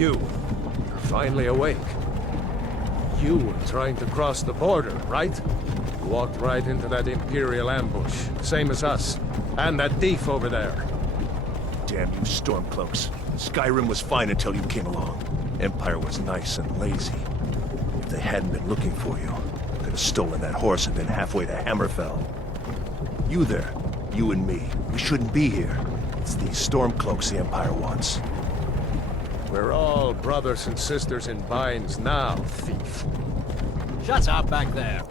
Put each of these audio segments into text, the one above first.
You're finally awake. You were trying to cross the border, right? Walked right into that Imperial ambush, same as us. And that thief over there. Damn you Stormcloaks. Skyrim was fine until you came along. Empire was nice and lazy. If they hadn't been looking for you, could have stolen that horse and been halfway to Hammerfell. You there, you and me, we shouldn't be here. It's these Stormcloaks the Empire wants. We're all brothers and sisters in binds now, thief. Shut up back there.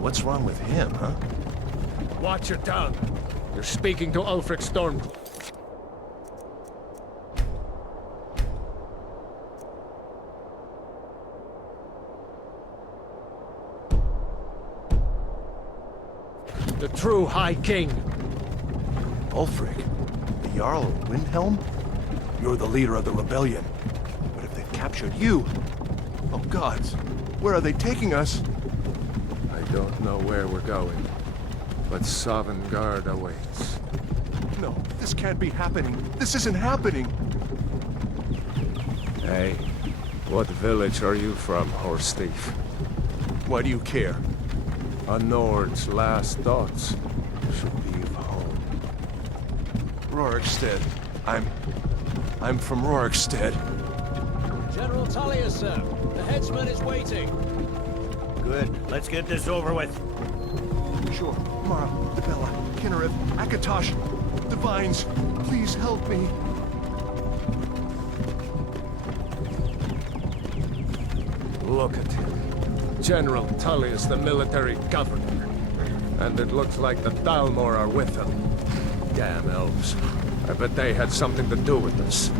What's wrong with him, huh? Watch your tongue. You're speaking to Ulfric Stormcloak. The true High King. Ulfric, the Jarl of Windhelm? You're the leader of the rebellion. But if they've captured you... Oh gods, where are they taking us? I don't know where we're going, but Sovngarde awaits. No, this can't be happening. This isn't happening. Hey, what village are you from, horse thief? Why do you care? A Nord's last thoughts should be of home. Rorikstead. I'm from Rorikstead. General Tullius, sir. The headsman is waiting. Good. Let's get this over with. Sure. Mara, Debella, Kinnereth, Akatosh, Divines, please help me. Look at him. General Tullius, the military governor. And it looks like the Thalmor are with him. Damn elves. I bet they had something to do with this.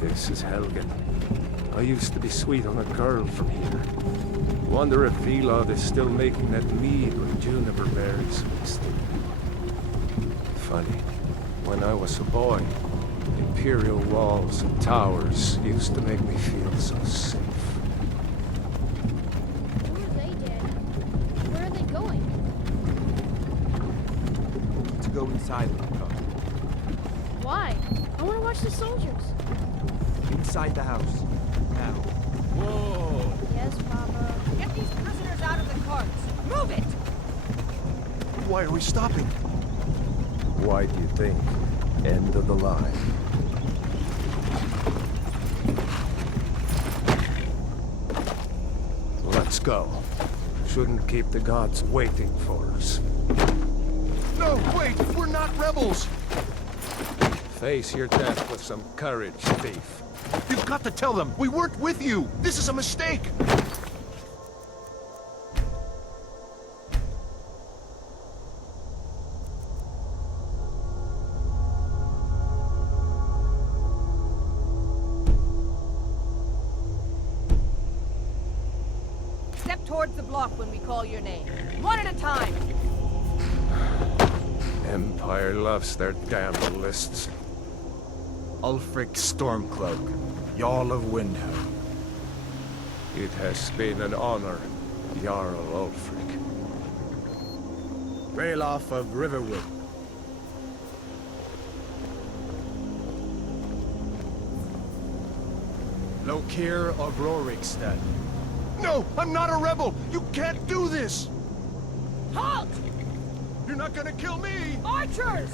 This is Helgen. I used to be sweet on a girl from here. Wonder if Vilod is still making that mead with juniper berries mixed in. Funny, when I was a boy, Imperial walls and towers used to make me feel so safe. Who are they, Dad? Where are they going? To go inside the car. Why? I want to watch the soldiers. Inside the house. Now. Whoa! Yes, Papa. Get these prisoners out of the carts. Move it! Why are we stopping? Why do you think? End of the line. Let's go. Shouldn't keep the gods waiting for us. No, wait! We're not rebels! Face your death with some courage, thief. You've got to tell them! We weren't with you! This is a mistake! Step towards the block when we call your name. One at a time. Empire loves their damn lists. Ulfric Stormcloak, Jarl of Windhelm. It has been an honor, Jarl Ulfric. Ralof of Riverwood. Lokir of Rorikstead. No! I'm not a rebel! You can't do this! Halt! You're not gonna kill me! Archers!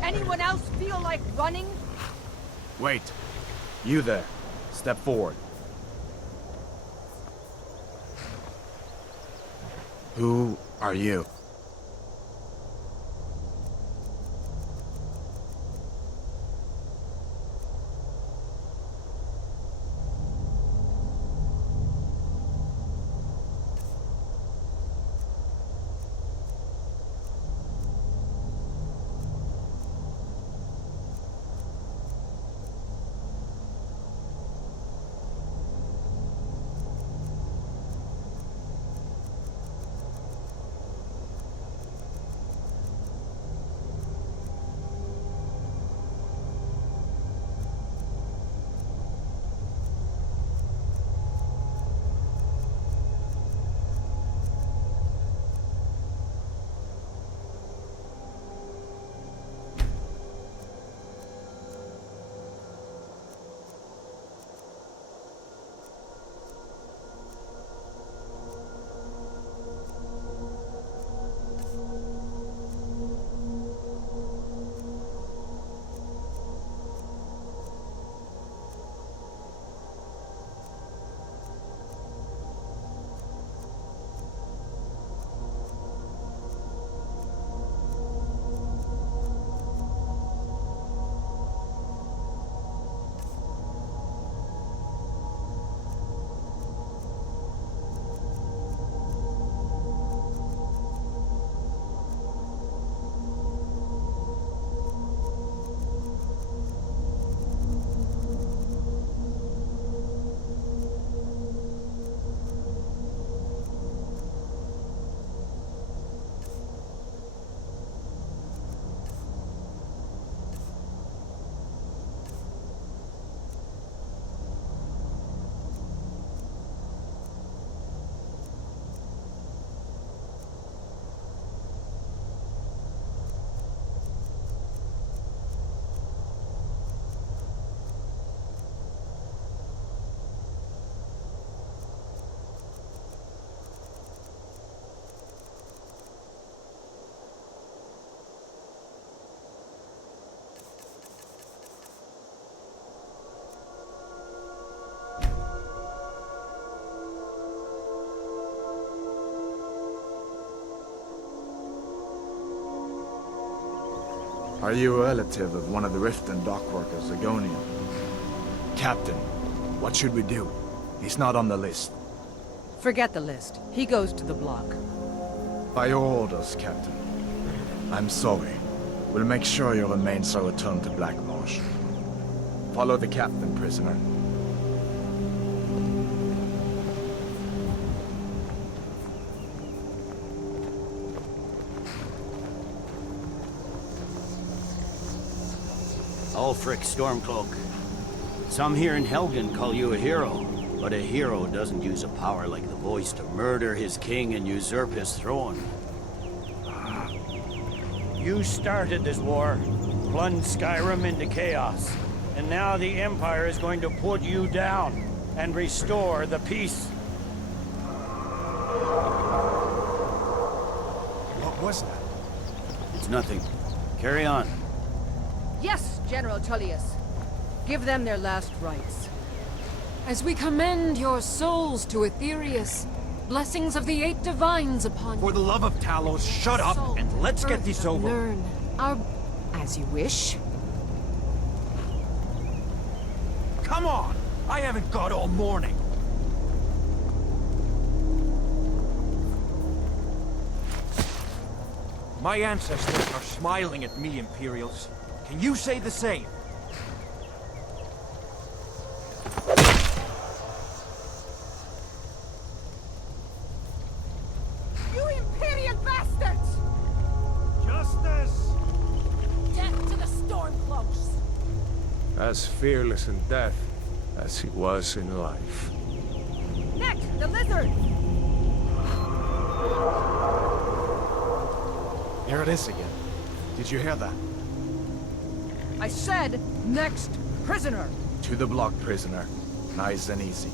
Anyone else feel like running? Wait. You there. Step forward. Who are you? Are you a relative of one of the Riften dockworkers, Agonian? Captain, what should we do? He's not on the list. Forget the list. He goes to the block. By your orders, Captain. I'm sorry. We'll make sure your remains are returned to Blackmarsh. Follow the captain, prisoner. Ulfric Stormcloak. Some here in Helgen call you a hero, but a hero doesn't use a power like the voice to murder his king and usurp his throne. You started this war, plunged Skyrim into chaos, and now the Empire is going to put you down and restore the peace. What was that? It's nothing. Carry on. Yes, General Tullius. Give them their last rites. As we commend your souls to Aetherius, blessings of the Eight Divines upon you. For the love of Talos, shut up Soul, and let's get this earth, over. Learn our... As you wish. Come on! I haven't got all morning. My ancestors are smiling at me, Imperials. Can you say the same? You Imperial bastards! Justice! Death to the Stormcloaks! As fearless in death as he was in life. Next, the lizard! Here it is again. Did you hear that? I said, next prisoner! To the block, prisoner. Nice and easy.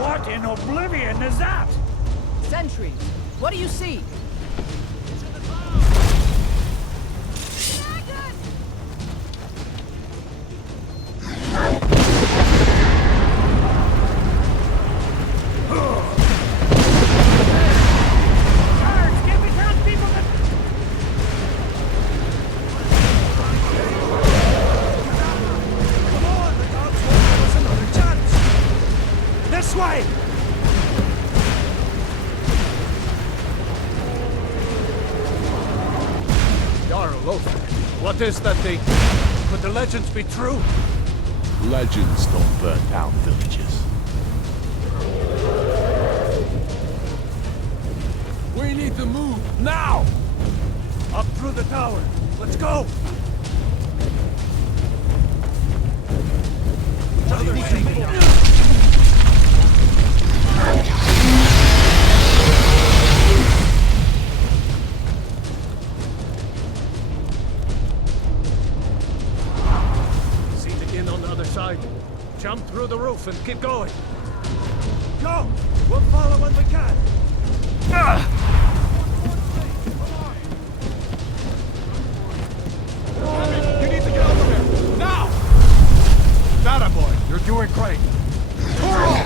What in oblivion is that? Sentries, what do you see? This way! Jarl Lothar, what is that thing? Could the legends be true? Legends don't burn down villages. We need to move, now! Up through the tower. Let's go! Other way. See the inn on the other side. Jump through the roof and keep going. Go! We'll follow when we can. You need to get over here! Now! That boy, you're doing great. Toro!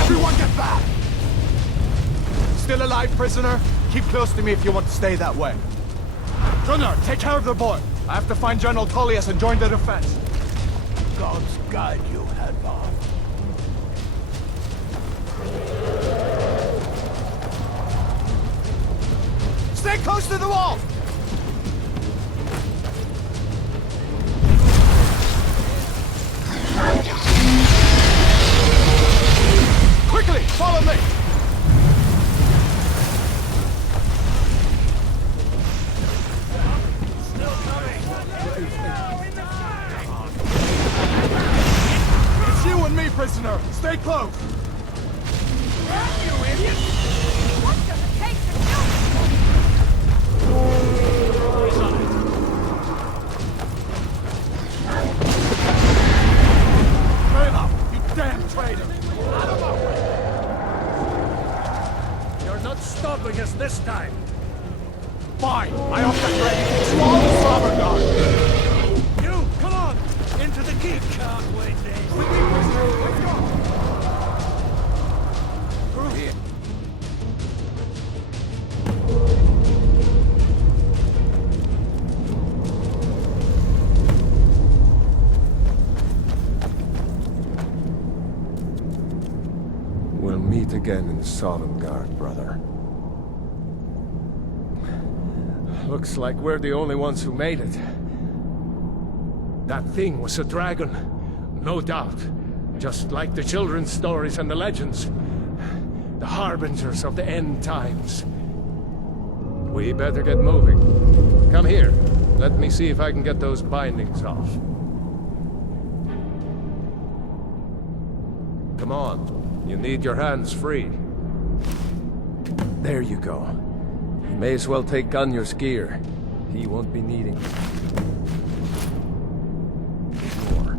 Everyone get back! Still alive, prisoner? Keep close to me if you want to stay that way. Gunnar, take care of the boy. I have to find General Tullius and join the defense. Gods guide you, Hadvar. Stay close to the wall! Quickly, follow me! It's you and me, prisoner. Stay close. You idiot! What does it take to kill me? Straight up, you damn traitor! You're not stopping us this time. Fine. again in Sovngarde, brother. Looks like we're the only ones who made it. That thing was a dragon, no doubt. Just like the children's stories and the legends. The harbingers of the end times. We better get moving. Come here. Let me see if I can get those bindings off. Come on. You need your hands free. There you go. You may as well take Gunjar's gear. He won't be needing it. More.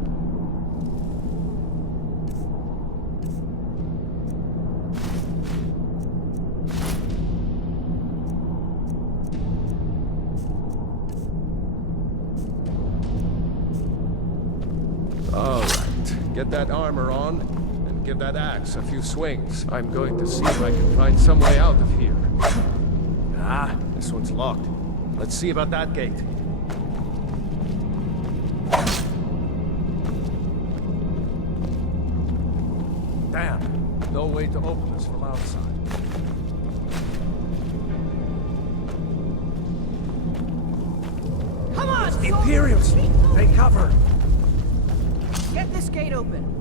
All right. Get that armor on. Give that axe a few swings. I'm going to see if I can find some way out of here. Ah, this one's locked. Let's see about that gate. Damn, no way to open this from outside. Come on, Imperials! Take cover! get this gate open.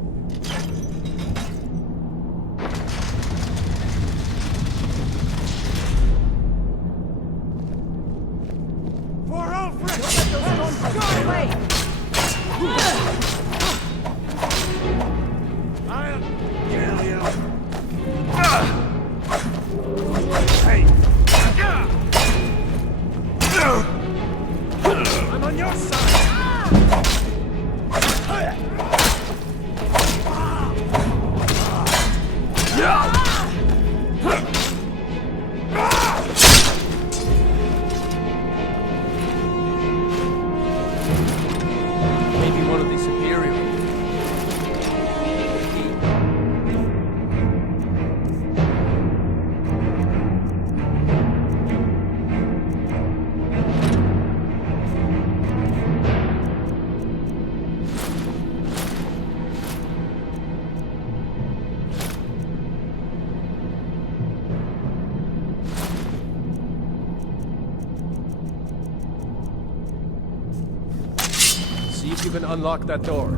See if you can unlock that door.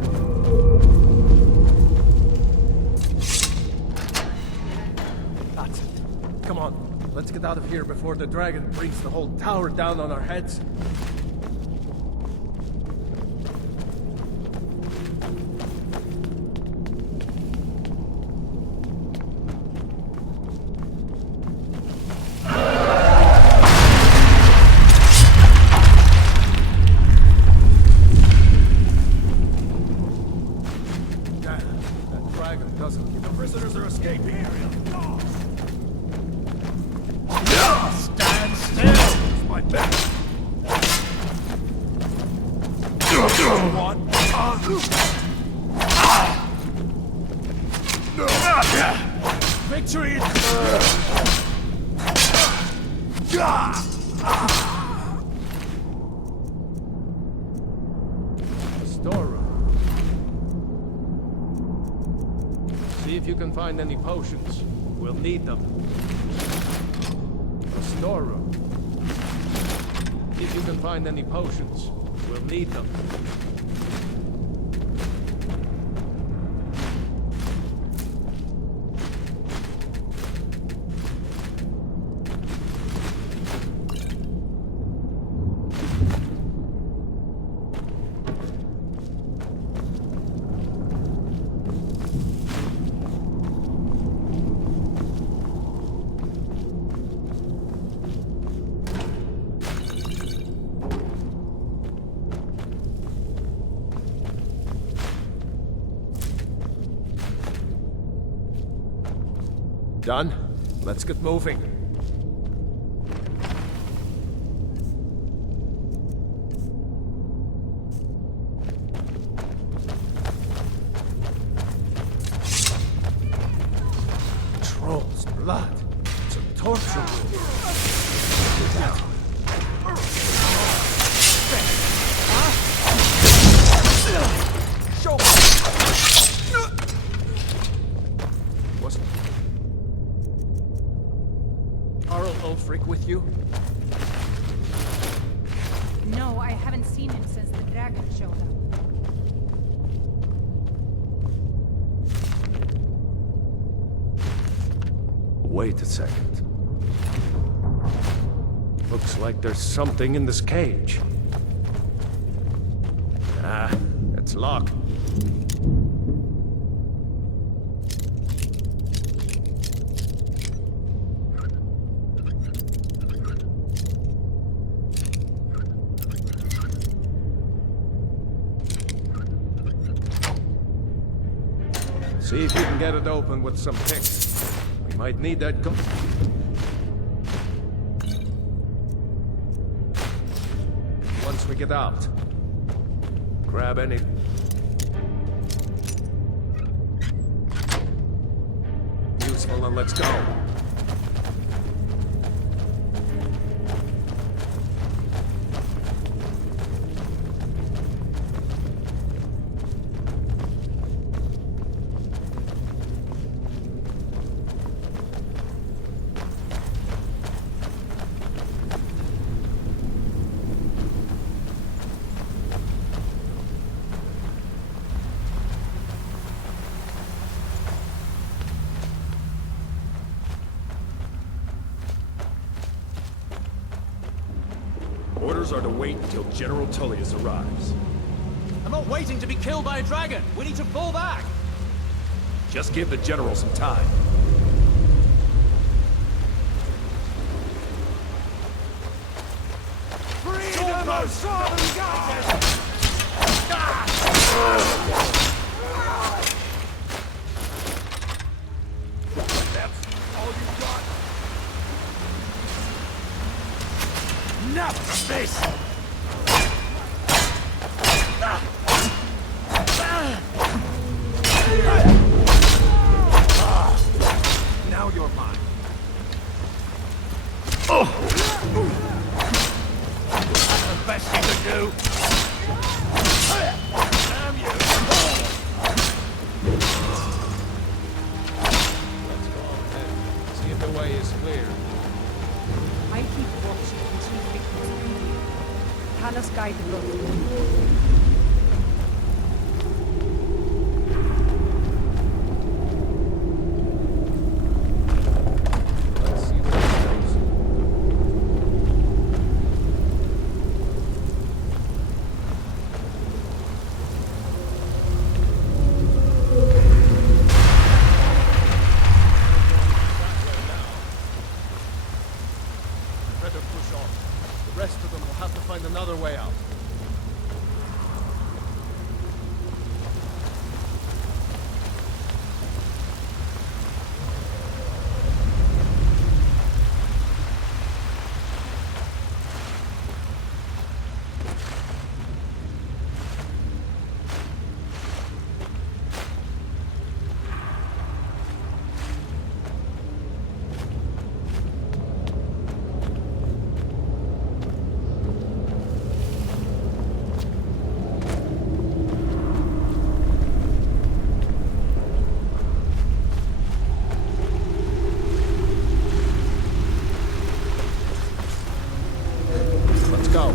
That's it. Come on, let's get out of here before the dragon brings the whole tower down on our heads. Victory! Storeroom. See if you can find any potions. We'll need them. A storeroom. See if you can find any potions. We'll need them. Done? Let's get moving. Troll's blood. It's a torture room. Show me. Ulrich with you? No, I haven't seen him since the dragon showed up. Wait a second. Looks like there's something in this cage. Ah, it's locked. See if you can get it open with some picks. We might need that gun. Once we get out, grab any... useful and let's go. Orders are to wait until General Tullius arrives. I'm not waiting to be killed by a dragon. We need to fall back. Just give the General some time. Freedom of Southern God! That's all you got? Enough of this! Now you're mine. That's the best you can do. Damn you! Let's go ahead. See if the way is clear. I keep watching until we victims through you. Talos guide the boat. Let's see where it goes. Better push on. The rest of them will have to find another way out. Let's go.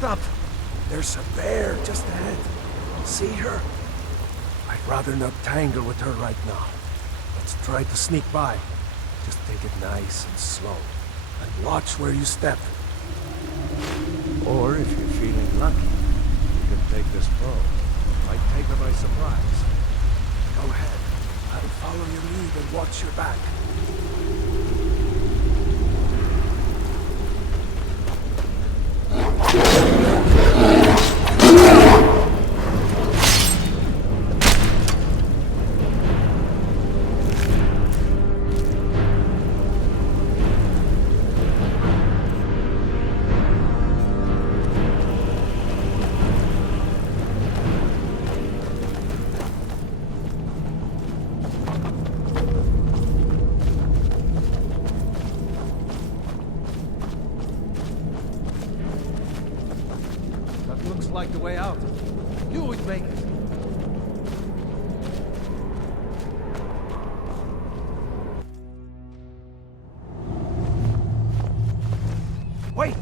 Hold up! There's a bear just ahead. See her? I'd rather not tangle with her right now. Let's try to sneak by. Just take it nice and slow. And watch where you step. Or if you're feeling lucky, you can take this bow. Might take her by surprise. Go ahead. I'll follow your lead and watch your back. Like the way out. Knew we'd make it. Wait!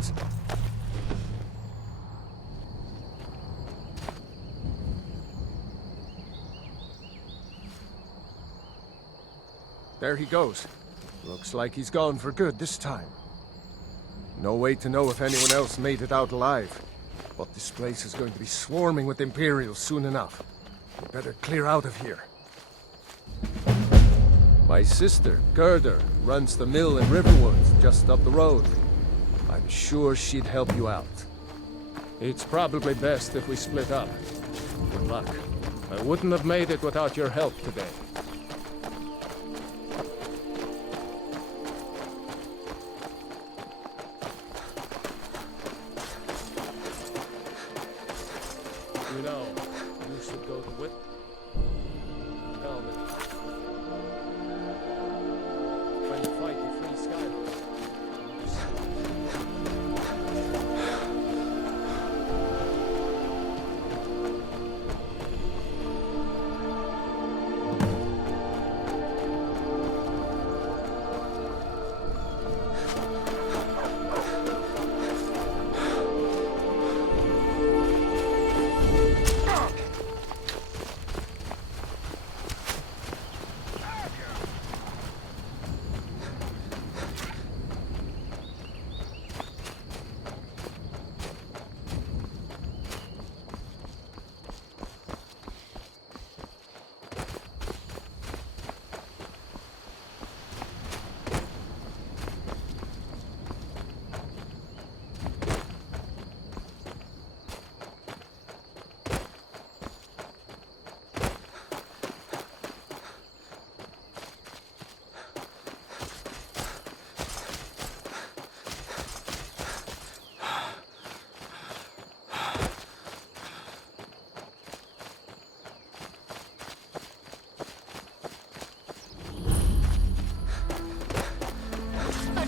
There he goes. Looks like he's gone for good this time. No way to know if anyone else made it out alive. But this place is going to be swarming with Imperials soon enough. We better clear out of here. My sister, Gerda, runs the mill in Riverwoods, just up the road. I'm sure she'd help you out. It's probably best if we split up. Good luck. I wouldn't have made it without your help today. You know, you should go to Whit. Tell me. When you fight to free Skyrim.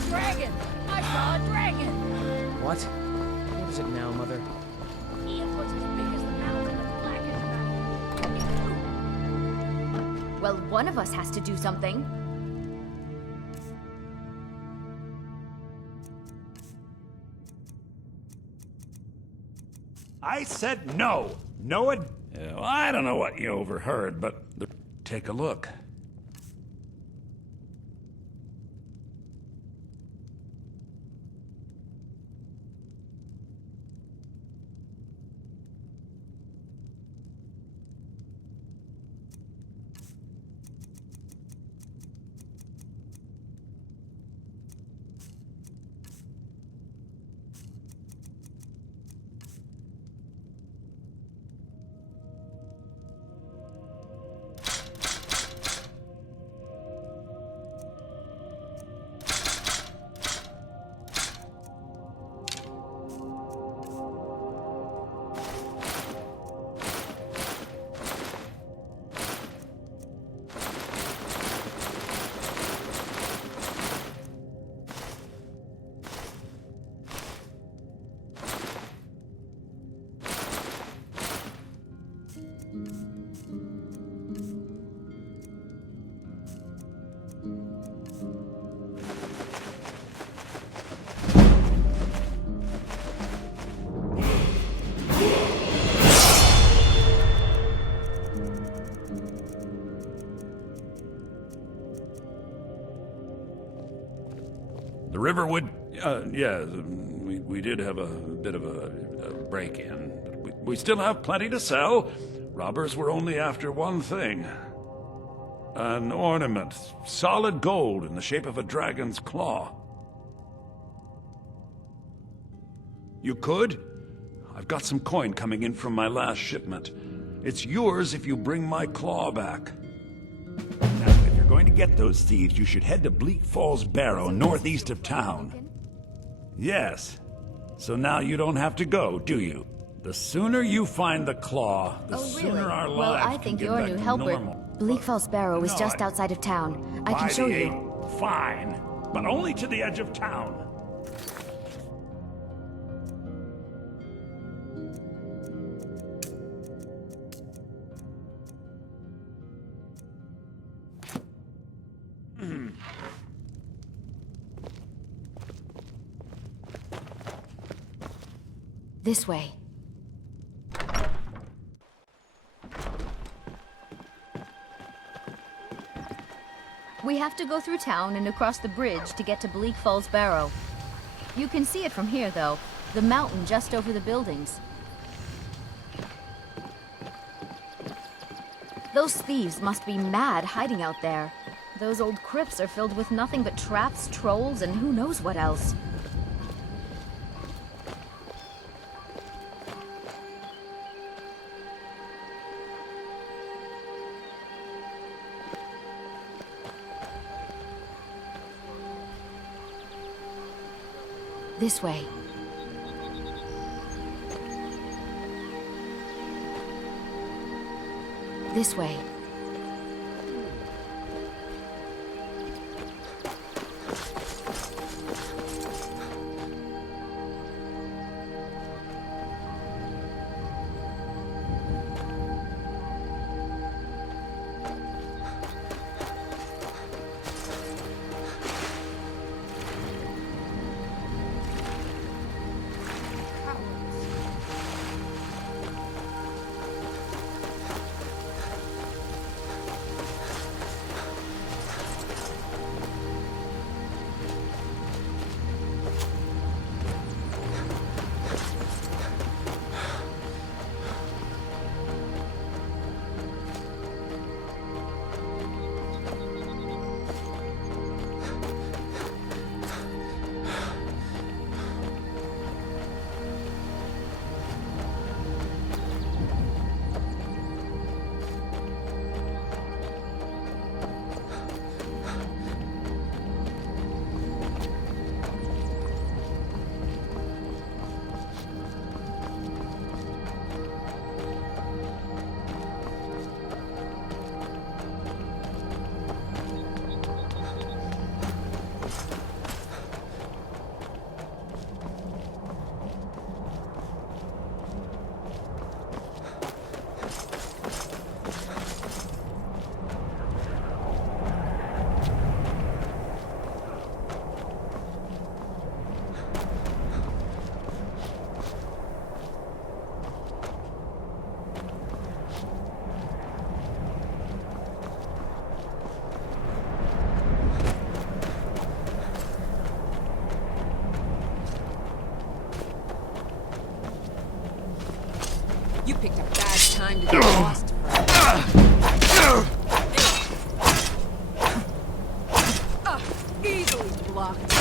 Dragon! I saw a dragon! What? What is it now, Mother? It was as big as the mountain of Blackened. Well, one of us has to do something. I said no. No, I don't know what you overheard, but take a look. The river would... yeah, we did have a bit of a break-in. But we still have plenty to sell. Robbers were only after one thing. An ornament. Solid gold in the shape of a dragon's claw. You could? I've got some coin coming in from my last shipment. It's yours if you bring my claw back. Now, if you're going to get those thieves, you should head to Bleak Falls Barrow, northeast of town. Yes. So now you don't have to go, do you? The sooner you find the claw, the sooner our Well, lives I can think get your back new to helper... normal. Bleak Falls Barrow is No, just outside of town. I can By show the you. Fine, but only to the edge of town. This way. We have to go through town and across the bridge to get to Bleak Falls Barrow. You can see it from here, though. The mountain just over the buildings. Those thieves must be mad hiding out there. Those old crypts are filled with nothing but traps, trolls, and who knows what else. This way. This way. You picked a bad time to get lost. Easily blocked.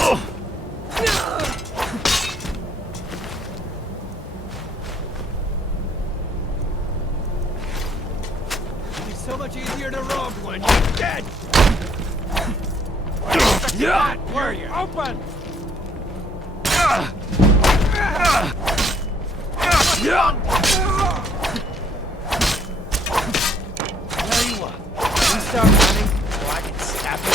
It'd be so much easier to rob when you're dead! Yeah! Where are you? Open! Tell you what, when you start running, or I can stab you.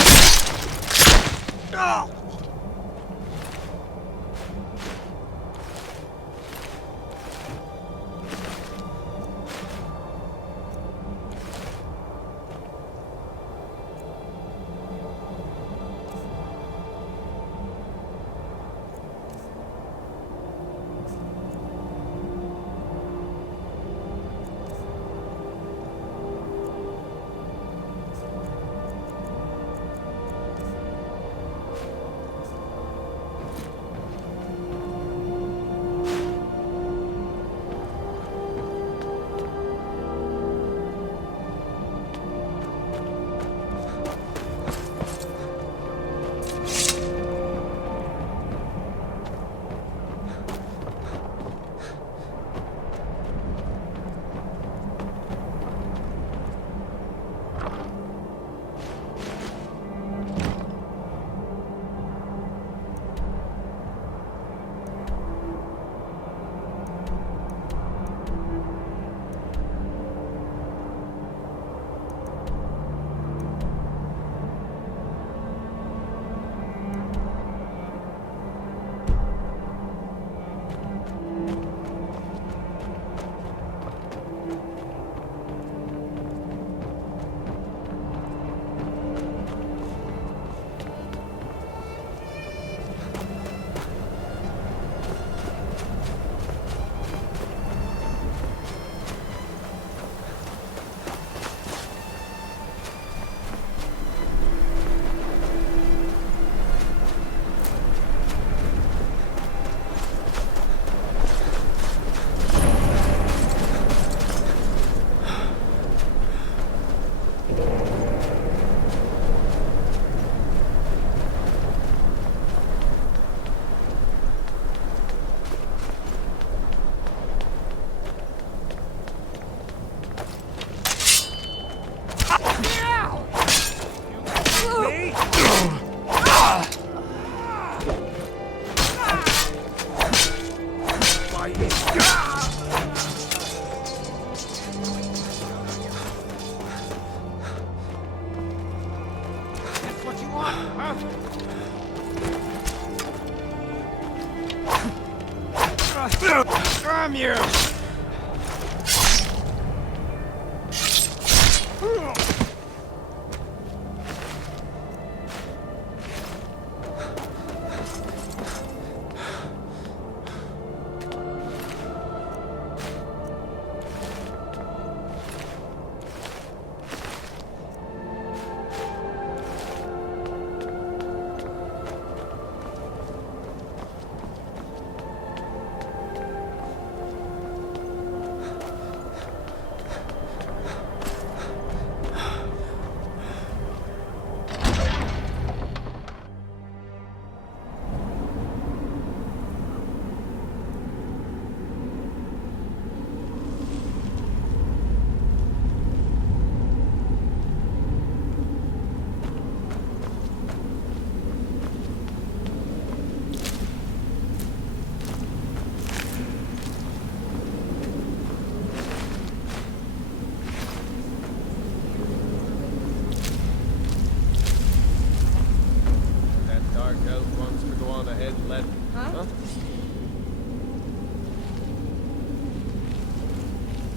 Damn you!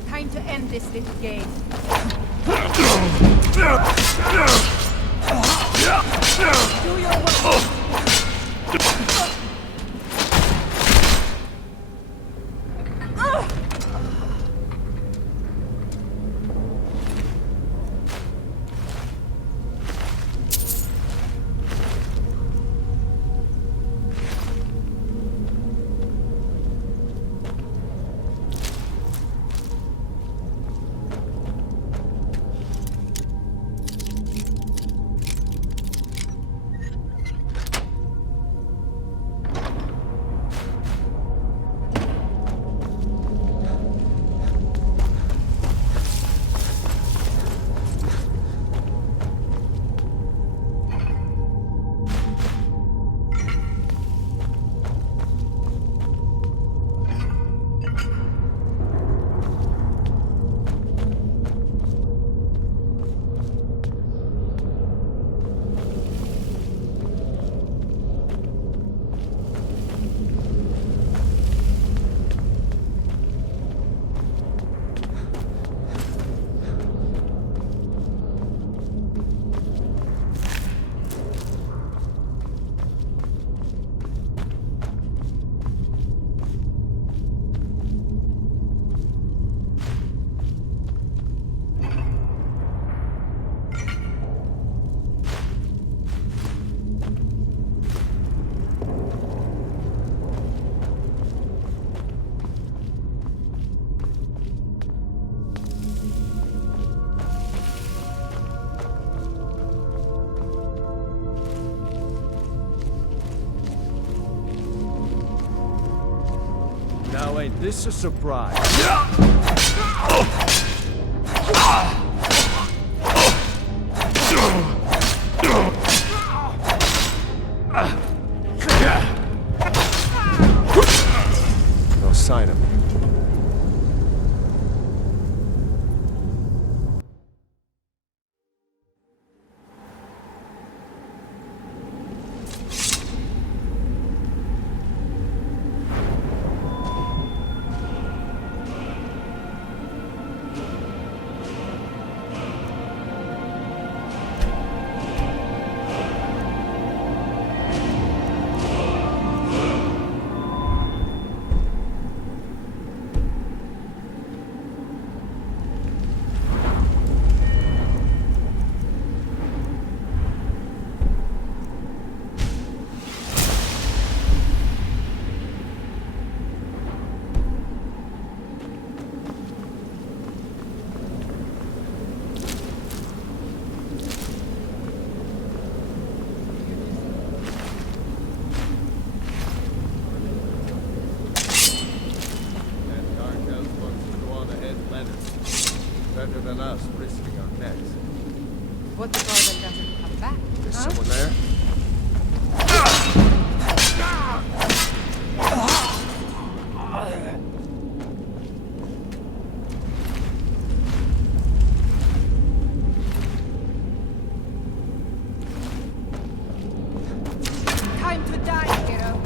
Time to end this little game. Do your work. Now ain't this a surprise? No sign of him. Better than us risking our necks. What the garden doesn't come back? There's someone there? Time to die, hero.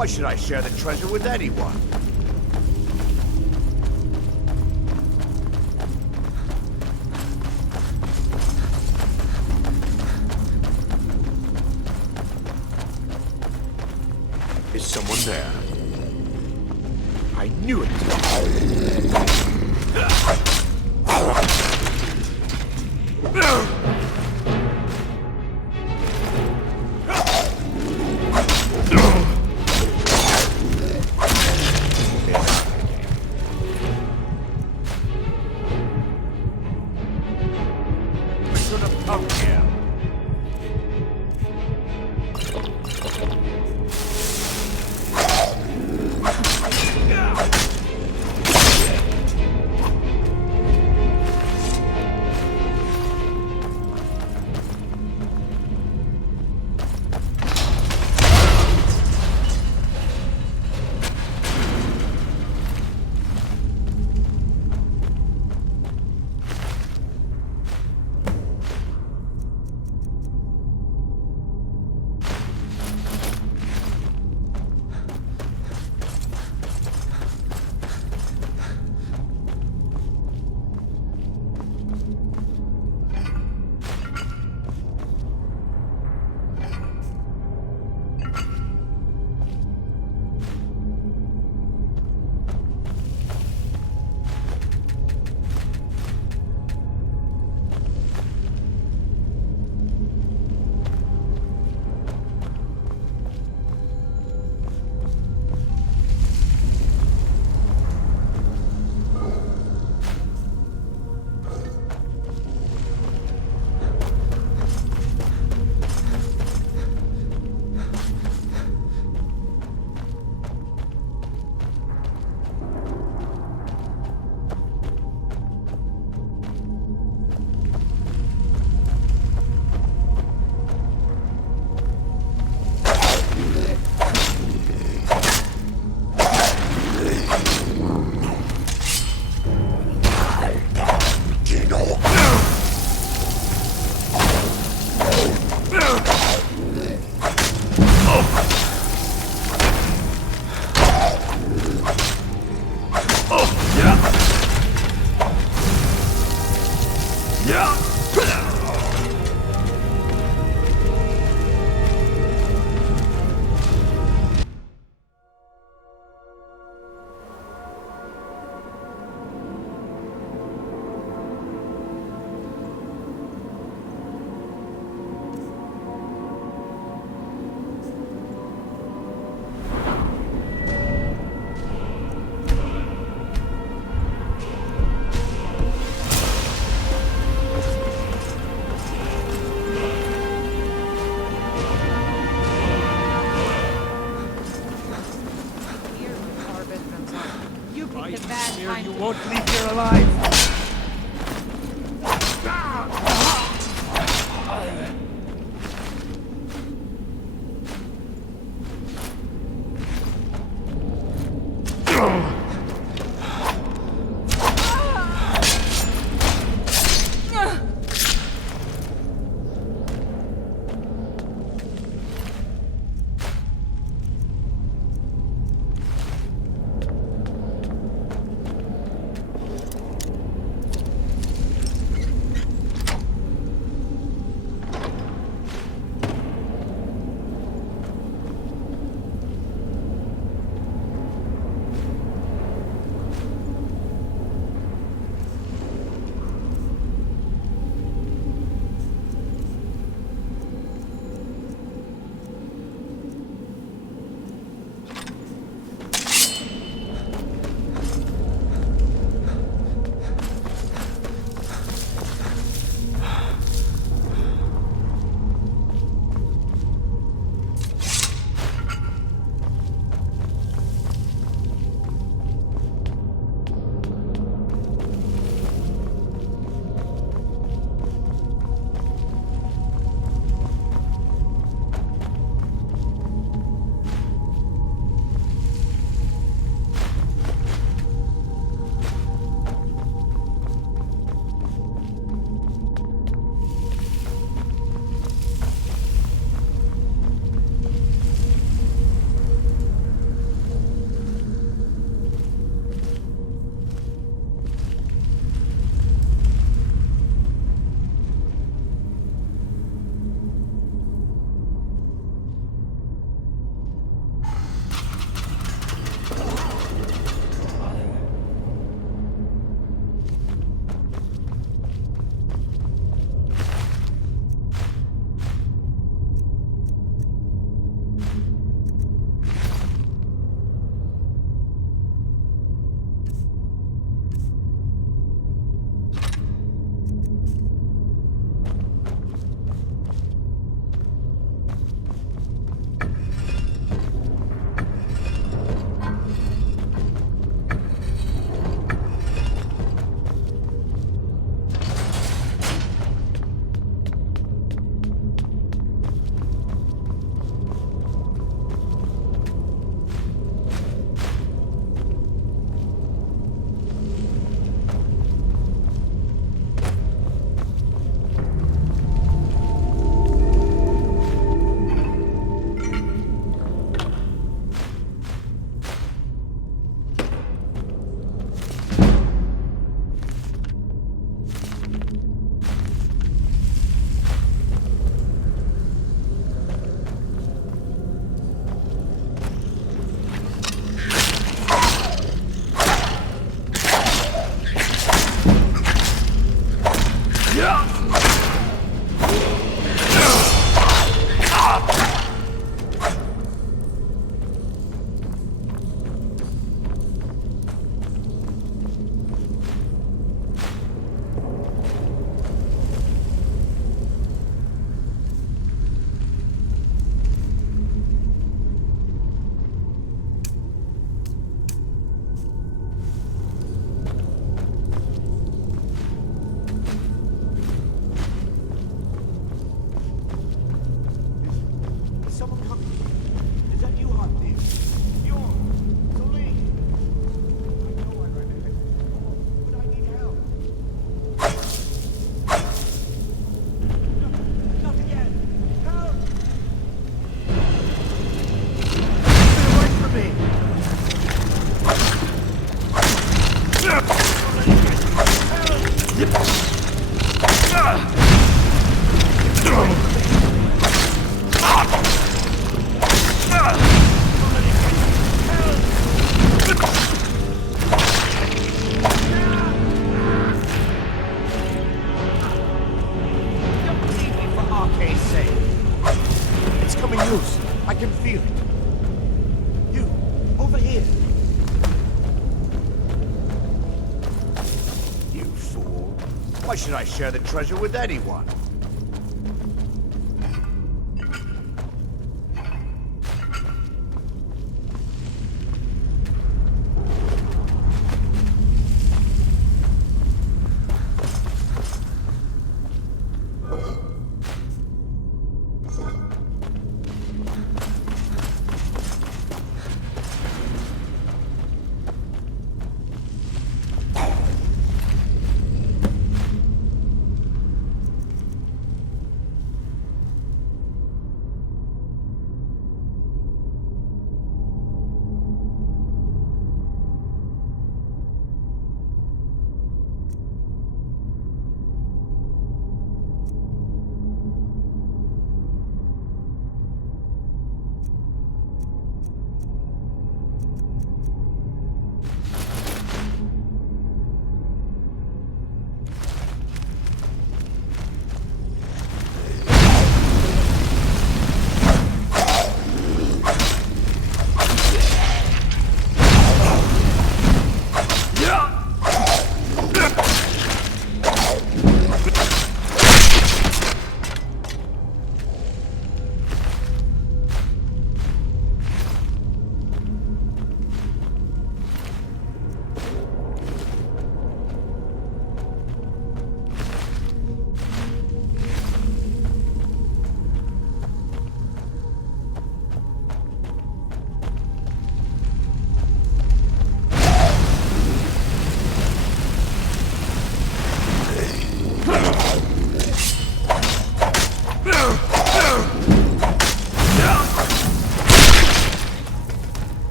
Why should I share the treasure with anyone? Is someone there? I knew it! You won't leave here alive! close. I can feel it. You, over here. You fool. Why should I share the treasure with anyone?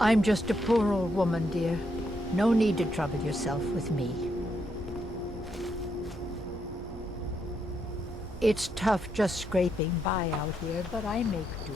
I'm just a poor old woman, dear. No need to trouble yourself with me. It's tough just scraping by out here, but I make do.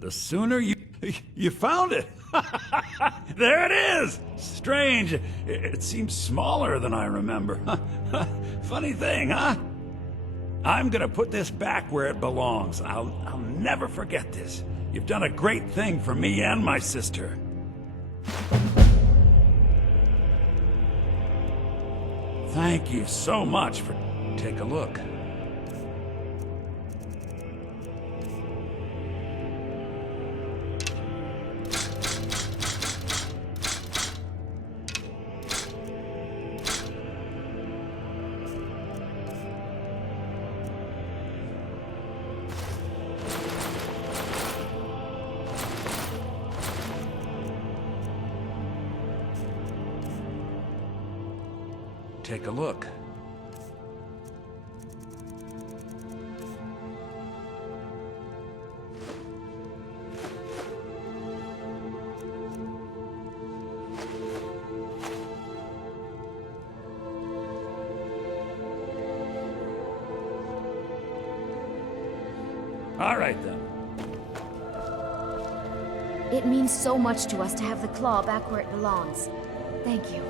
The sooner you... You found it! There it is! Strange. It seems smaller than I remember. Funny thing, huh? I'm gonna put this back where it belongs. I'll never forget this. You've done a great thing for me and my sister. Thank you so much for... Take a look. Take a look. All right, then. It means so much to us to have the claw back where it belongs. Thank you.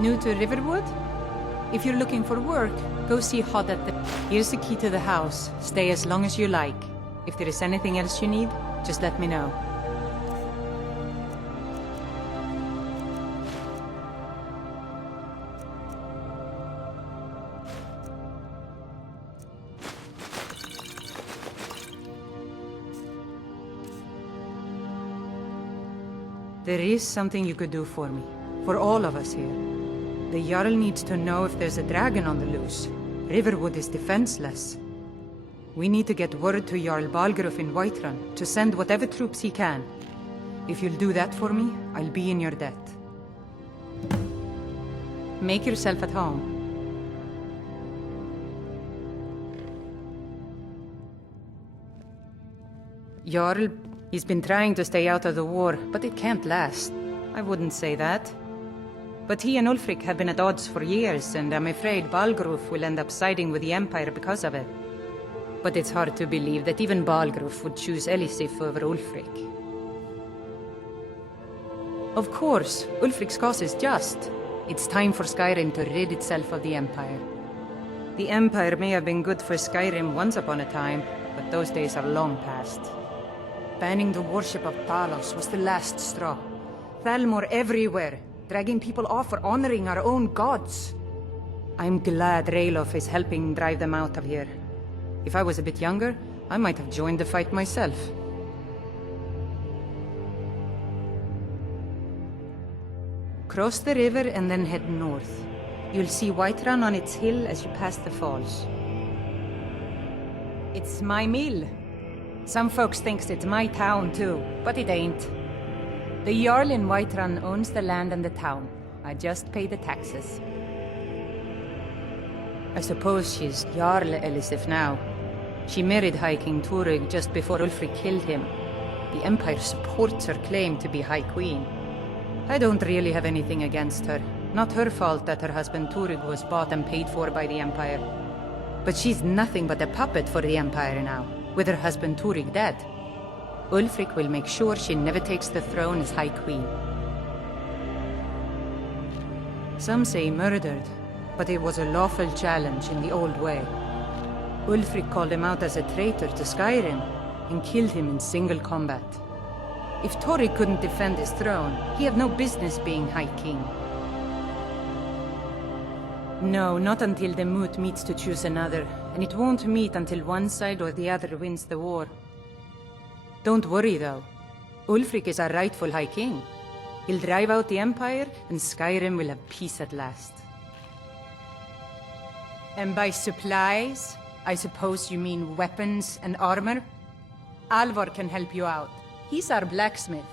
New to Riverwood? If you're looking for work, go see Hod at the... Here's the key to the house. Stay as long as you like. If there is anything else you need, just let me know. There is something you could do for me. For all of us here. The Jarl needs to know if there's a dragon on the loose. Riverwood is defenseless. We need to get word to Jarl Balgruuf in Whiterun to send whatever troops he can. If you'll do that for me, I'll be in your debt. Make yourself at home. Jarl, he's been trying to stay out of the war, but it can't last. I wouldn't say that. But he and Ulfric have been at odds for years, and I'm afraid Balgruuf will end up siding with the Empire because of it. But it's hard to believe that even Balgruuf would choose Elisif over Ulfric. Of course, Ulfric's cause is just. It's time for Skyrim to rid itself of the Empire. The Empire may have been good for Skyrim once upon a time, but those days are long past. Banning the worship of Talos was the last straw. Thalmor everywhere, dragging people off for honoring our own gods. I'm glad Ralof is helping drive them out of here. If I was a bit younger, I might have joined the fight myself. Cross the river and then head north. You'll see Whiterun on its hill as you pass the falls. It's my mill. Some folks thinks it's my town too, but it ain't. The Jarl in Whiterun owns the land and the town. I just pay the taxes. I suppose she's Jarl Elisif now. She married High King Turig just before Ulfric killed him. The Empire supports her claim to be High Queen. I don't really have anything against her. Not her fault that her husband Turig was bought and paid for by the Empire. But she's nothing but a puppet for the Empire now, with her husband Turig dead. Ulfric will make sure she never takes the throne as High Queen. Some say murdered, but it was a lawful challenge in the old way. Ulfric called him out as a traitor to Skyrim, and killed him in single combat. If Tori couldn't defend his throne, he had no business being High King. No, not until the moot meets to choose another, and it won't meet until one side or the other wins the war. Don't worry though. Ulfric is our rightful High King. He'll drive out the Empire, and Skyrim will have peace at last. And by supplies, I suppose you mean weapons and armor? Alvor can help you out. He's our blacksmith.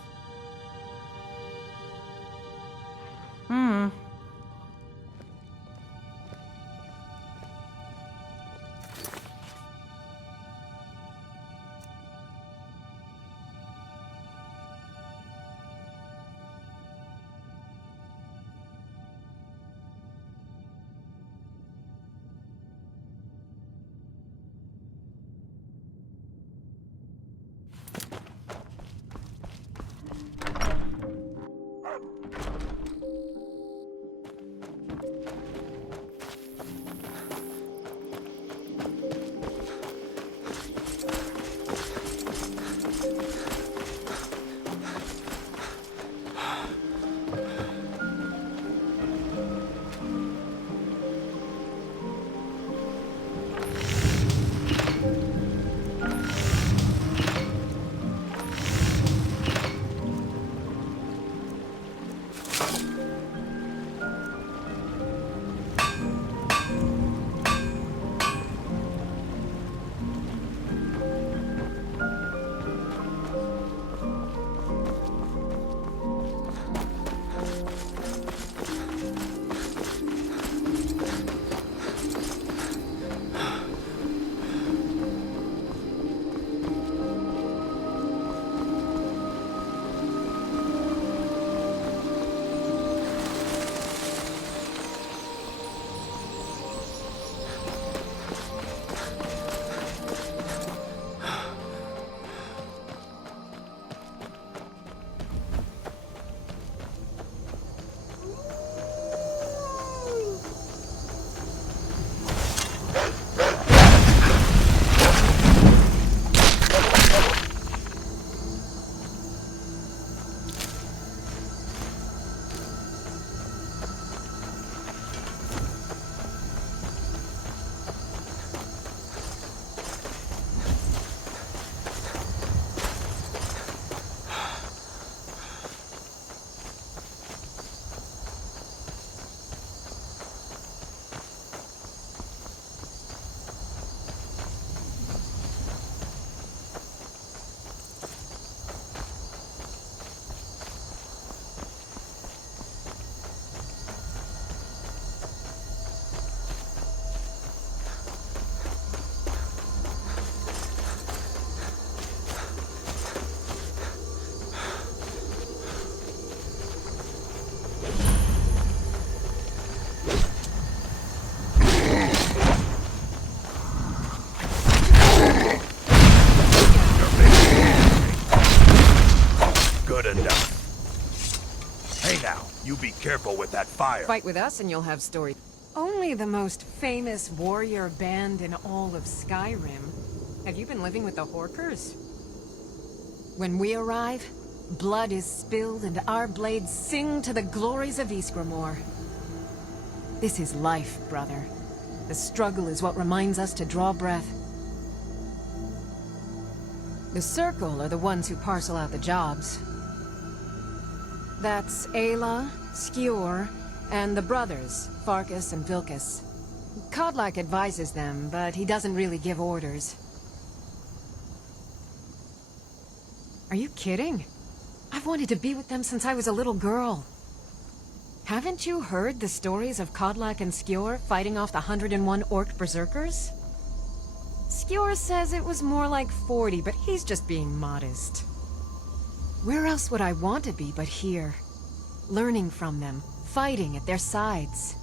Hey now, you be careful with that fire. Fight with us and you'll have stories. Only the most famous warrior band in all of Skyrim. Have you been living with the Horkers? When we arrive, blood is spilled and our blades sing to the glories of Ysgramor. This is life, brother. The struggle is what reminds us to draw breath. The Circle are the ones who parcel out the jobs. That's Ayla, Skjor, and the brothers, Farkas and Vilkas. Kodlak advises them, but he doesn't really give orders. Are you kidding? I've wanted to be with them since I was a little girl. Haven't you heard the stories of Kodlak and Skjor fighting off the 101 orc berserkers? Skjor says it was more like 40, but he's just being modest. Where else would I want to be but here? Learning from them, fighting at their sides.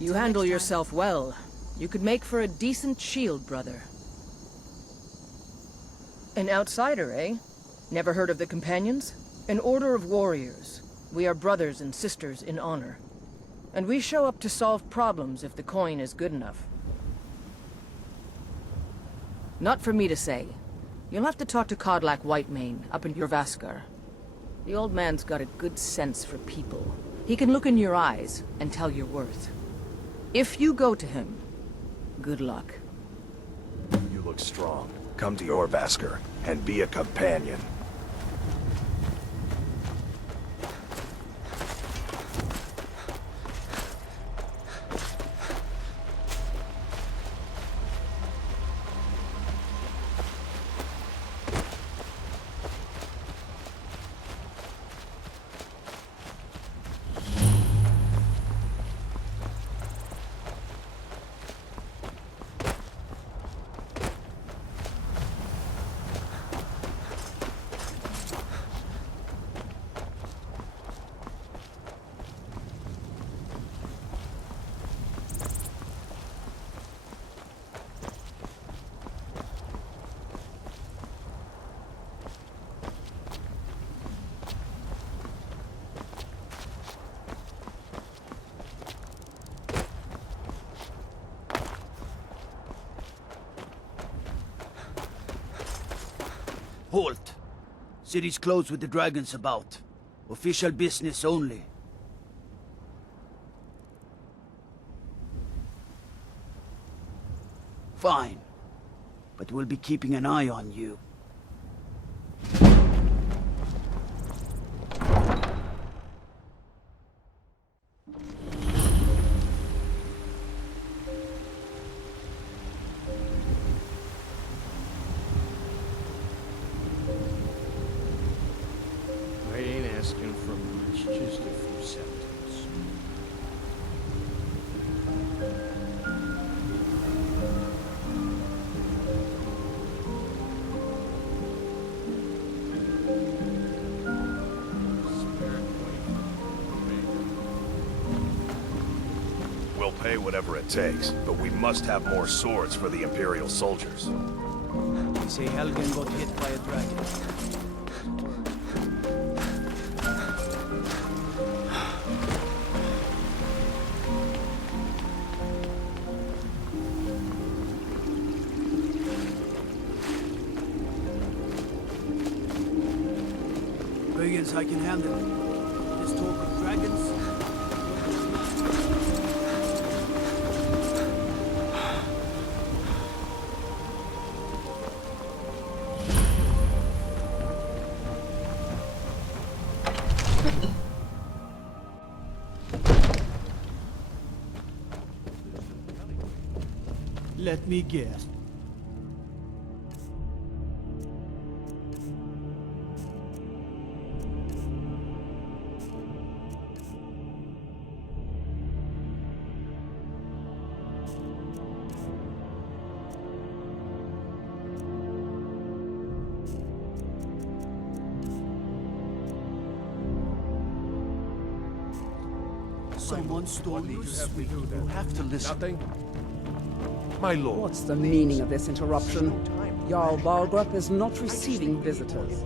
You handle yourself well. You could make for a decent shield, brother. An outsider, eh? Never heard of the Companions? An order of warriors. We are brothers and sisters in honor. And we show up to solve problems if the coin is good enough. Not for me to say. You'll have to talk to Kodlak Whitemane up in Jorvaskar. The old man's got a good sense for people. He can look in your eyes and tell your worth. If you go to him, good luck. You look strong. Come to Jorvaskar and be a companion. Halt! City's closed with the dragons about. Official business only. Fine. But we'll be keeping an eye on you. I ain't asking for much, just a few seconds. We'll pay whatever it takes, but we must have more swords for the Imperial soldiers. They say Helgen got hit by a dragon. Brigands I can handle. This talk of dragons. Let me guess. Someone stole your sweet. You have to listen. Nothing? My lord. What's the meaning of this interruption? Jarl Balgrup is not receiving visitors.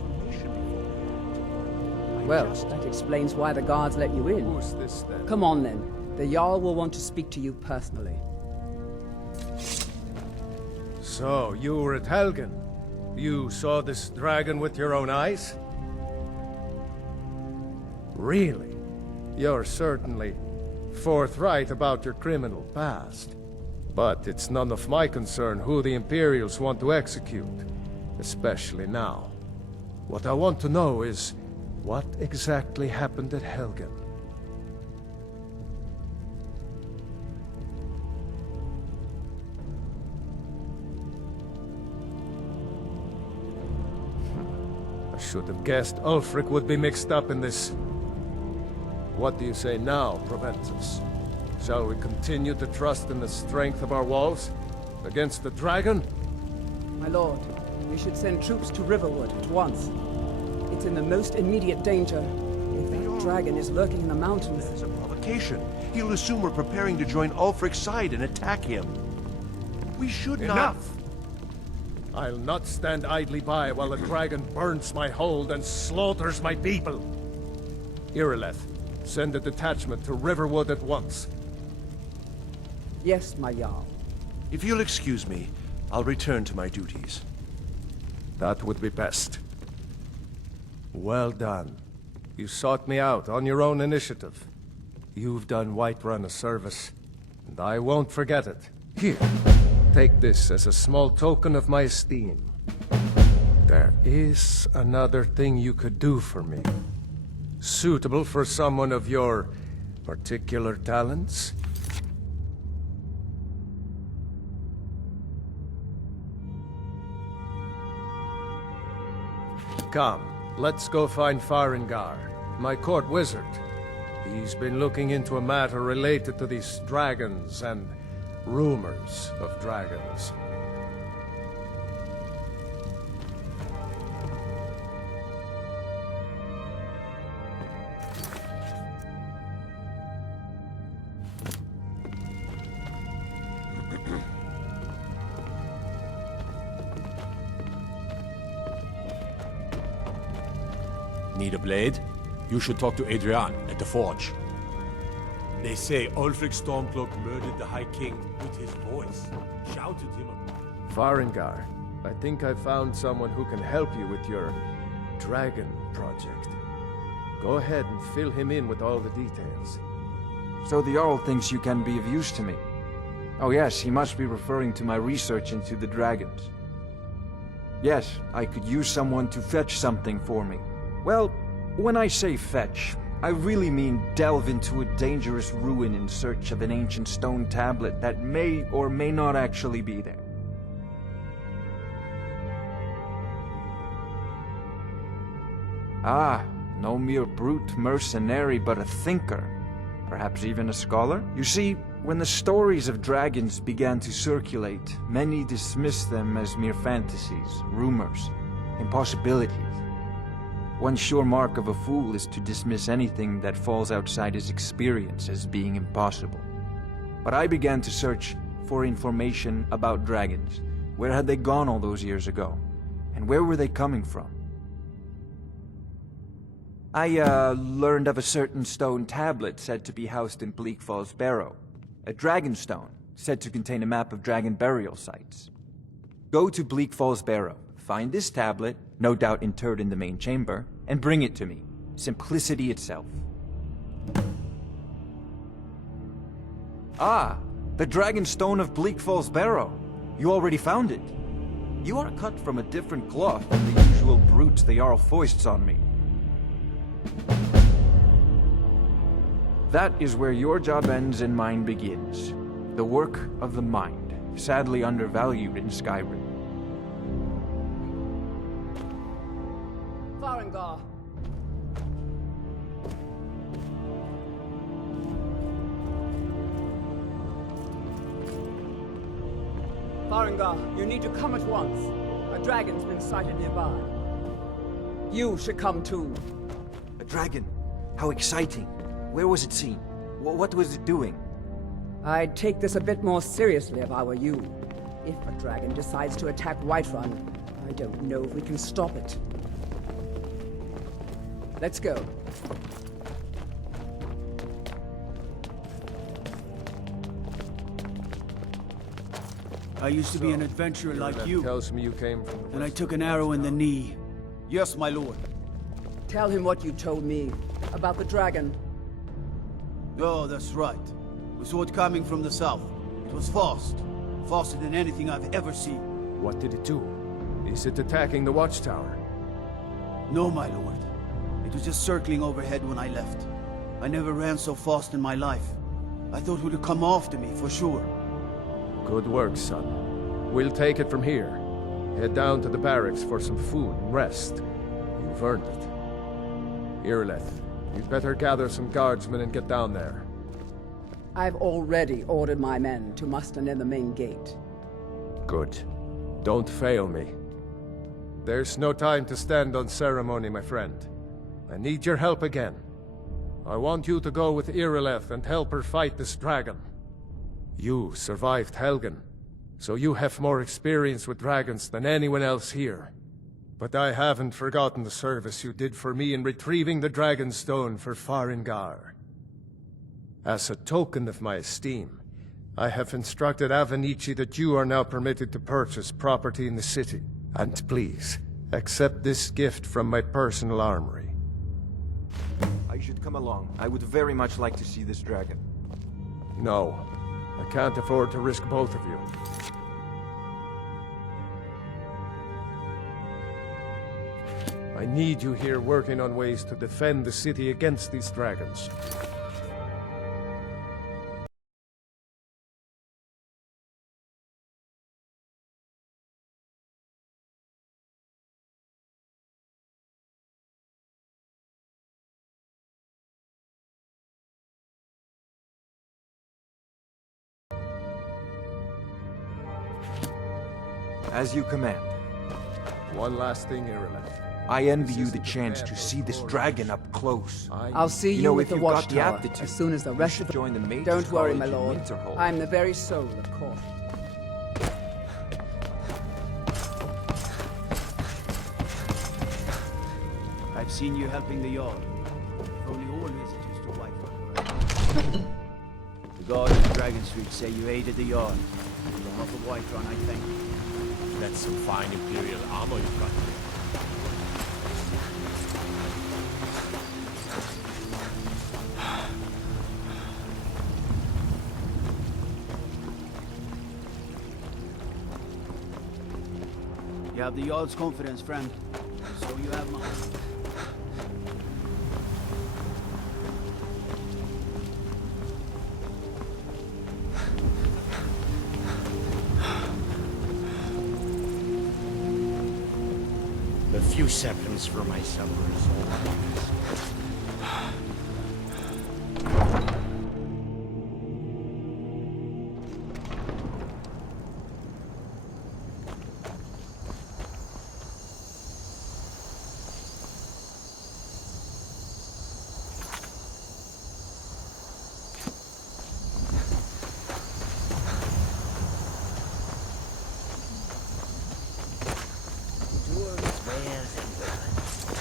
Well, that explains why the guards let you in. Who's this then? Come on then. The Jarl will want to speak to you personally. So, you were at Helgen. You saw this dragon with your own eyes? Really? You're certainly forthright about your criminal past. But it's none of my concern who the Imperials want to execute, especially now. What I want to know is, what exactly happened at Helgen? I should have guessed Ulfric would be mixed up in this. What do you say now, Proventus? Shall we continue to trust in the strength of our walls? Against the dragon? My lord, we should send troops to Riverwood at once. It's in the most immediate danger. If that dragon is lurking in the mountains... It's a provocation. He'll assume we're preparing to join Ulfric's side and attack him. We should not... Enough! I'll not stand idly by while the dragon burns my hold and slaughters my people. Irileth, send a detachment to Riverwood at once. Yes, my Jarl. If you'll excuse me, I'll return to my duties. That would be best. Well done. You sought me out on your own initiative. You've done Whiterun a service, and I won't forget it. Here, take this as a small token of my esteem. There is another thing you could do for me. Suitable for someone of your particular talents. Come, let's go find Farengar, my court wizard. He's been looking into a matter related to these dragons and rumors of dragons. Need a blade? You should talk to Adrian at the forge. They say Ulfric Stormcloak murdered the High King with his voice. Shouted him. Farengar, I think I found someone who can help you with your dragon project. Go ahead and fill him in with all the details. So the Jarl thinks you can be of use to me. Oh yes, he must be referring to my research into the dragons. Yes, I could use someone to fetch something for me. Well, when I say fetch, I really mean delve into a dangerous ruin in search of an ancient stone tablet that may or may not actually be there. Ah, no mere brute mercenary, but a thinker. Perhaps even a scholar? You see, when the stories of dragons began to circulate, many dismissed them as mere fantasies, rumors, impossibilities. One sure mark of a fool is to dismiss anything that falls outside his experience as being impossible. But I began to search for information about dragons. Where had they gone all those years ago? And where were they coming from? I learned of a certain stone tablet said to be housed in Bleak Falls Barrow. A dragon stone, said to contain a map of dragon burial sites. Go to Bleak Falls Barrow, find this tablet, no doubt interred in the main chamber, and bring it to me. Simplicity itself. Ah, the dragon stone of Bleak Falls Barrow. You already found it. You are cut from a different cloth than the usual brutes the Jarl foists on me. That is where your job ends and mine begins. The work of the mind, sadly undervalued in Skyrim. Farengar. Farengar, you need to come at once. A dragon's been sighted nearby. You should come too. A dragon? How exciting. Where was it seen? What was it doing? I'd take this a bit more seriously if I were you. If a dragon decides to attack Whiterun, I don't know if we can stop it. Let's go. I used to be an adventurer like you. Tells me you came from the And I west. took an arrow in the knee. Yes, my lord. Tell him what you told me about the dragon. Oh, that's right. We saw it coming from the south. It was fast. Faster than anything I've ever seen. What did it do? Is it attacking the watchtower? No, my lord. It was just circling overhead when I left. I never ran so fast in my life. I thought it would come after me, for sure. Good work, son. We'll take it from here. Head down to the barracks for some food and rest. You've earned it. Irileth, you'd better gather some guardsmen and get down there. I've already ordered my men to muster near the main gate. Good. Don't fail me. There's no time to stand on ceremony, my friend. I need your help again. I want you to go with Irileth and help her fight this dragon. You survived Helgen, so you have more experience with dragons than anyone else here. But I haven't forgotten the service you did for me in retrieving the Dragon Stone for Farengar. As a token of my esteem, I have instructed Avenici that you are now permitted to purchase property in the city. And please, accept this gift from my personal armory. I should come along. I would very much like to see this dragon. No, I can't afford to risk both of you. I need you here working on ways to defend the city against these dragons. As you command. One last thing, Irileth. I envy you the chance to see this dragon up close. I'll see you, know, with if the you've got the watchtower aptitude, as soon as the rest of the... join the Mages Don't worry, College my in lord. Winterhold. I'm the very soul of court. I've seen you helping the Jarl. If only all visitors to Whiterun. The guard in Dragon Street say you aided the Jarl. On behalf of Whiterun, I thank you. That's some fine Imperial armor you've got here. You have the Jarl's confidence, friend. So you have mine. A few seconds for my supper is all I ask.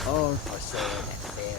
All for sale at fair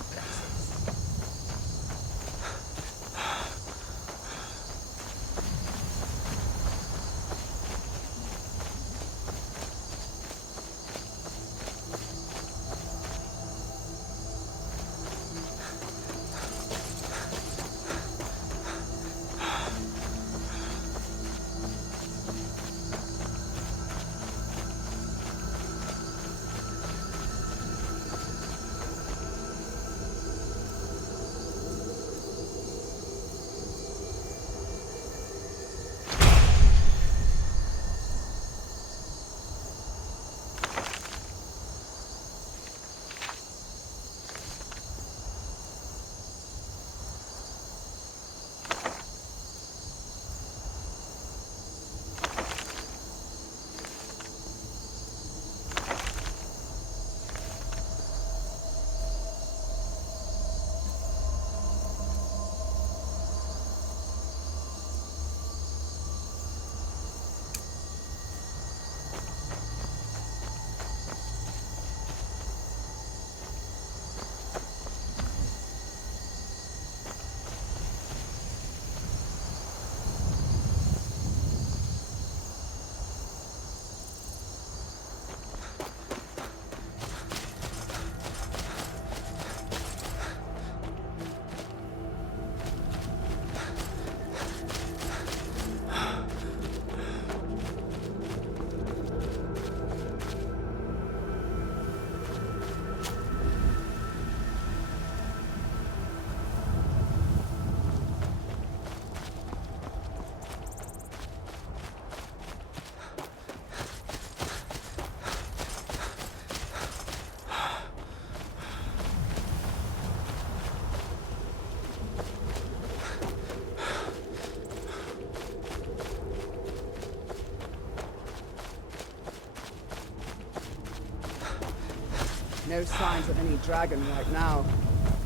No signs of any dragon right now,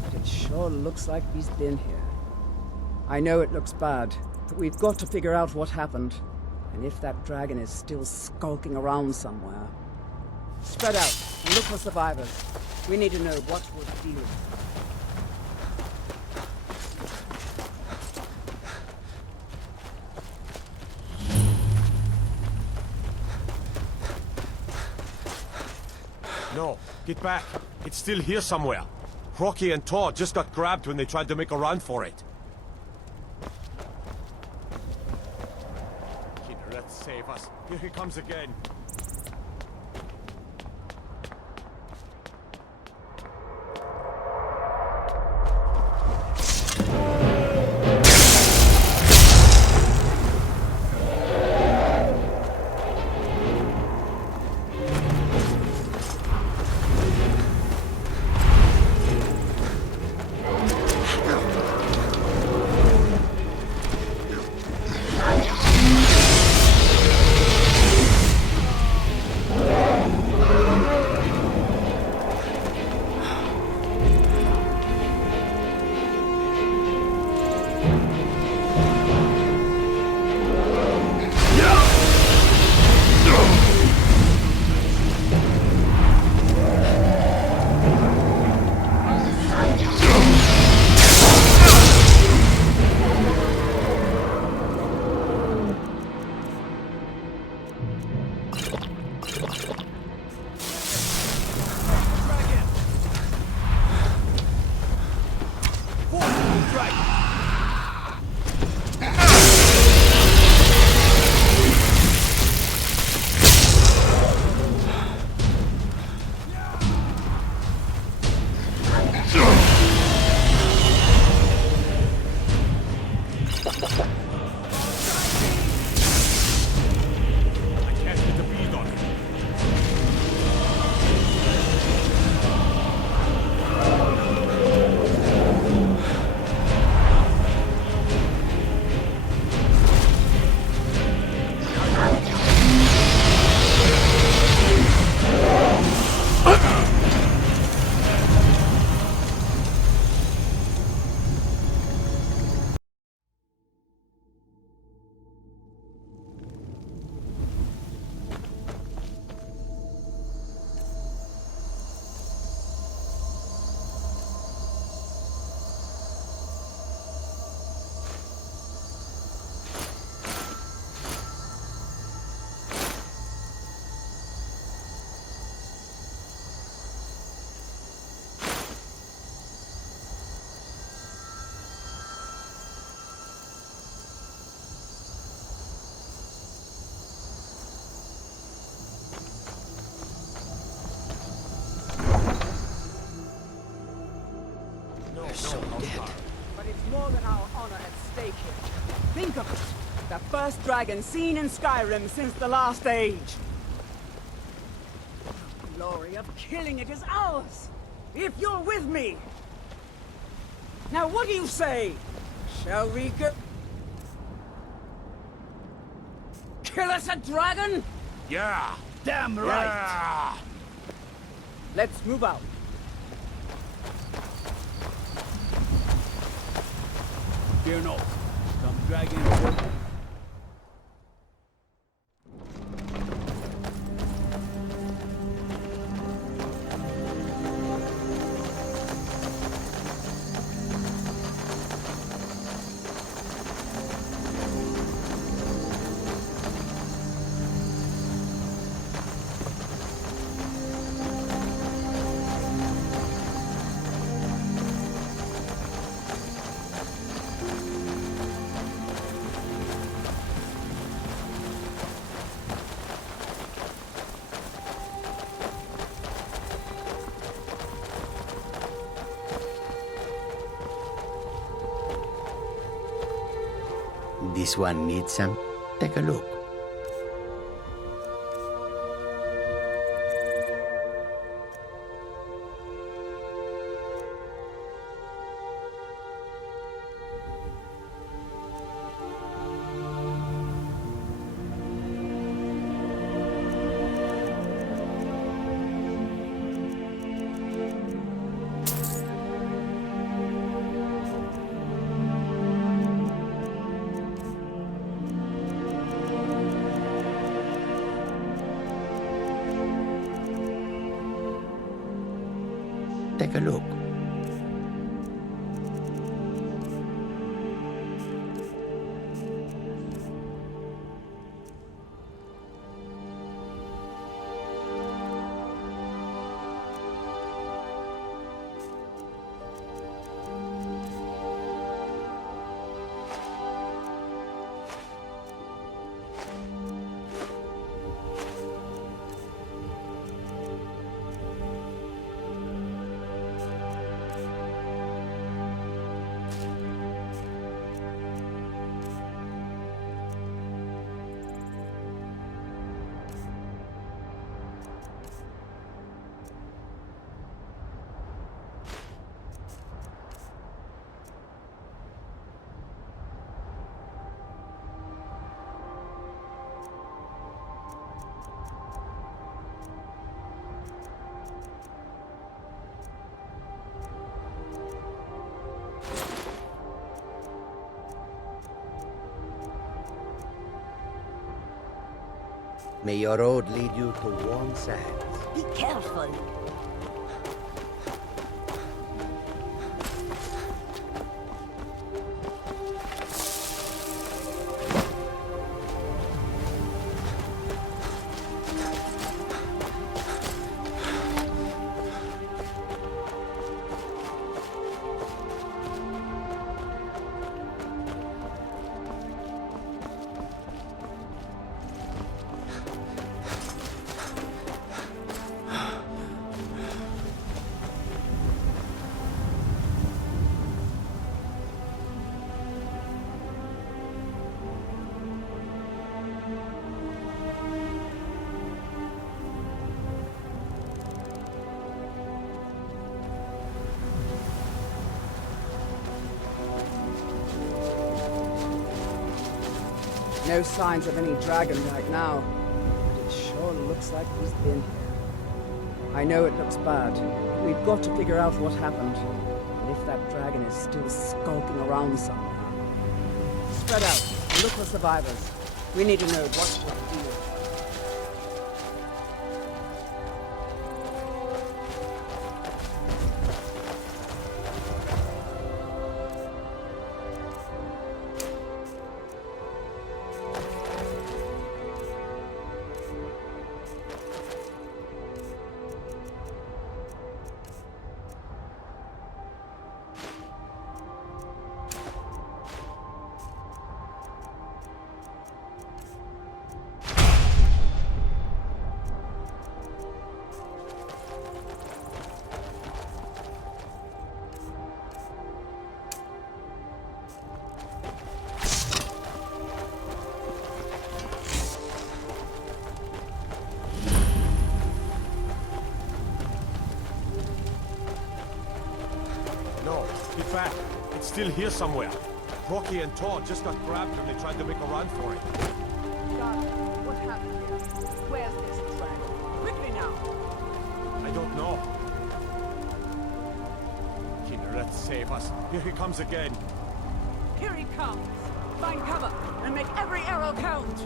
but it sure looks like he's been here. I know it looks bad, but we've got to figure out what happened, and if that dragon is still skulking around somewhere. Spread out and look for survivors. We need to know what we're dealing with. No, get back. It's still here somewhere. Rocky and Todd just got grabbed when they tried to make a run for it. Kidder, let's save us. Here he comes again. But it's more than our honor at stake here. Think of it. The first dragon seen in Skyrim since the last age. The glory of killing it is ours, if you're with me. Now what do you say? Shall we go... kill us a dragon? Yeah! Damn right! Yeah! Let's move out. Fear not. Some dragons... This one needs some. Take a look. take a look. May your road lead you to warm sands. Be careful. No signs of any dragon right now, but it sure looks like he's been here. I know it looks bad, but we've got to figure out what happened, and if that dragon is still skulking around somewhere. Spread out and look for survivors. We need to know what's the deal. In fact, it's still here somewhere. Rocky and Todd just got grabbed when they tried to make a run for it. God, what happened here? Where's this dragon? Quickly now! I don't know. Kindred, save us. Here he comes again. Here he comes! Find cover and make every arrow count!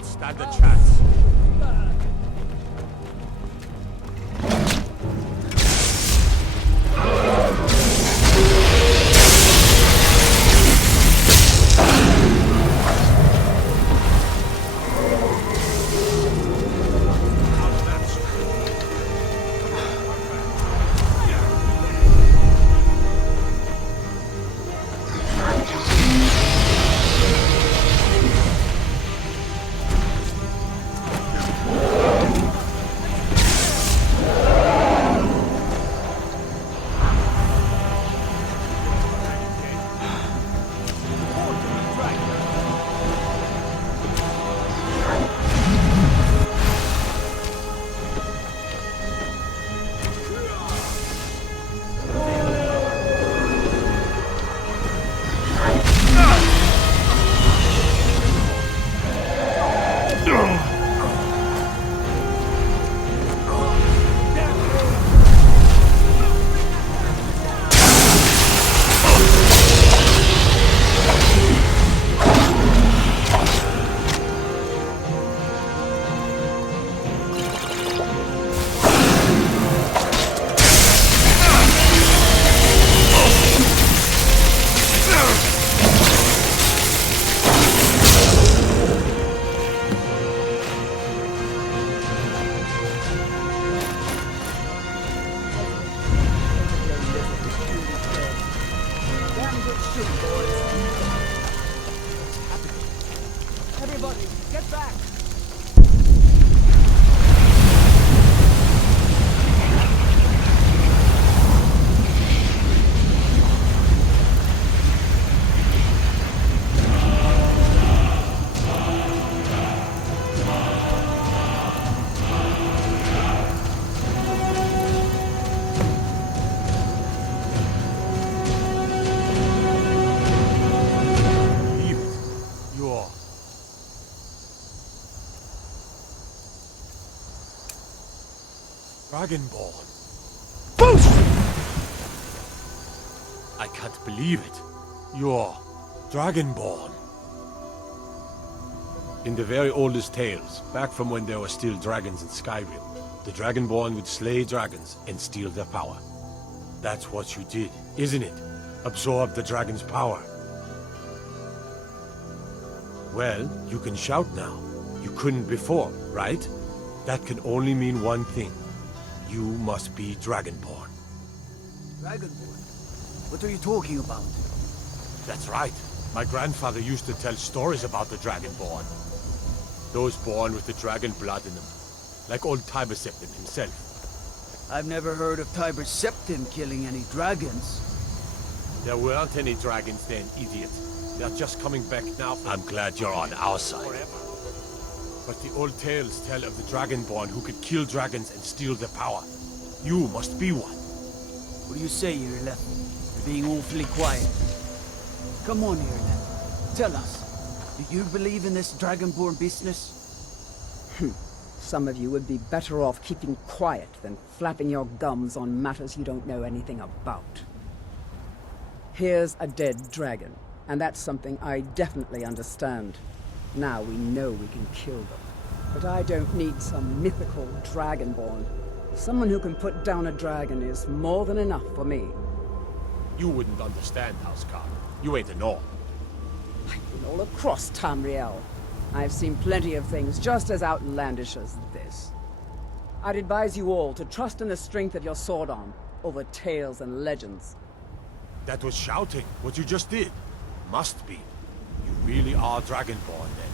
Stand a chance. Everybody, get back! Dragonborn. Boost! I can't believe it. You're Dragonborn. In the very oldest tales, back from when there were still dragons in Skyrim, the Dragonborn would slay dragons and steal their power. That's what you did, isn't it? Absorb the dragon's power. Well, you can shout now. You couldn't before, right? That can only mean one thing. You must be Dragonborn. Dragonborn? What are you talking about? That's right. My grandfather used to tell stories about the Dragonborn. Those born with the dragon blood in them. Like old Tiber Septim himself. I've never heard of Tiber Septim killing any dragons. There weren't any dragons then, idiot. They're just coming back now. I'm glad you're on our side. But the old tales tell of the Dragonborn who could kill dragons and steal their power. You must be one. What do you say, Irle? You're being awfully quiet. Come on, Irle. Tell us. Do you believe in this Dragonborn business? Some of you would be better off keeping quiet than flapping your gums on matters you don't know anything about. Here's a dead dragon, and that's something I definitely understand. Now we know we can kill them. But I don't need some mythical Dragonborn. Someone who can put down a dragon is more than enough for me. You wouldn't understand, Housecarl. You ain't a Norn. I've been all across Tamriel. I've seen plenty of things just as outlandish as this. I'd advise you all to trust in the strength of your sword arm over tales and legends. That was shouting, what you just did. Must be. You really are Dragonborn, then.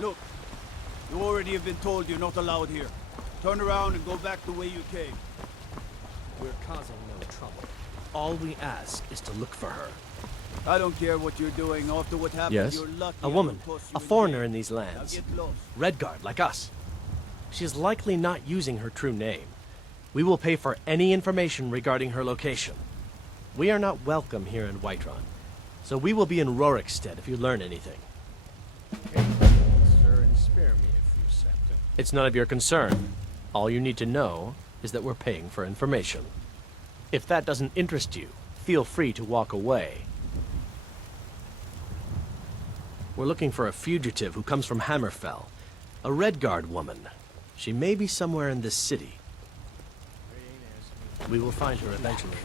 Look, you already have been told you're not allowed here. Turn around and go back the way you came. We're causing no trouble. All we ask is to look for her. I don't care what you're doing. After what happened, Yes? you're lucky. A I woman, will toss you a in foreigner jail. in these Now lands. get lost. Redguard, like us. She's likely not using her true name. We will pay for any information regarding her location. We are not welcome here in Whiterun, so we will be in Rorikstead if you learn anything. Sir, and spare me a few seconds. It's none of your concern. All you need to know is that we're paying for information. If that doesn't interest you, feel free to walk away. We're looking for a fugitive who comes from Hammerfell. A Redguard woman. She may be somewhere in this city. We will find her eventually.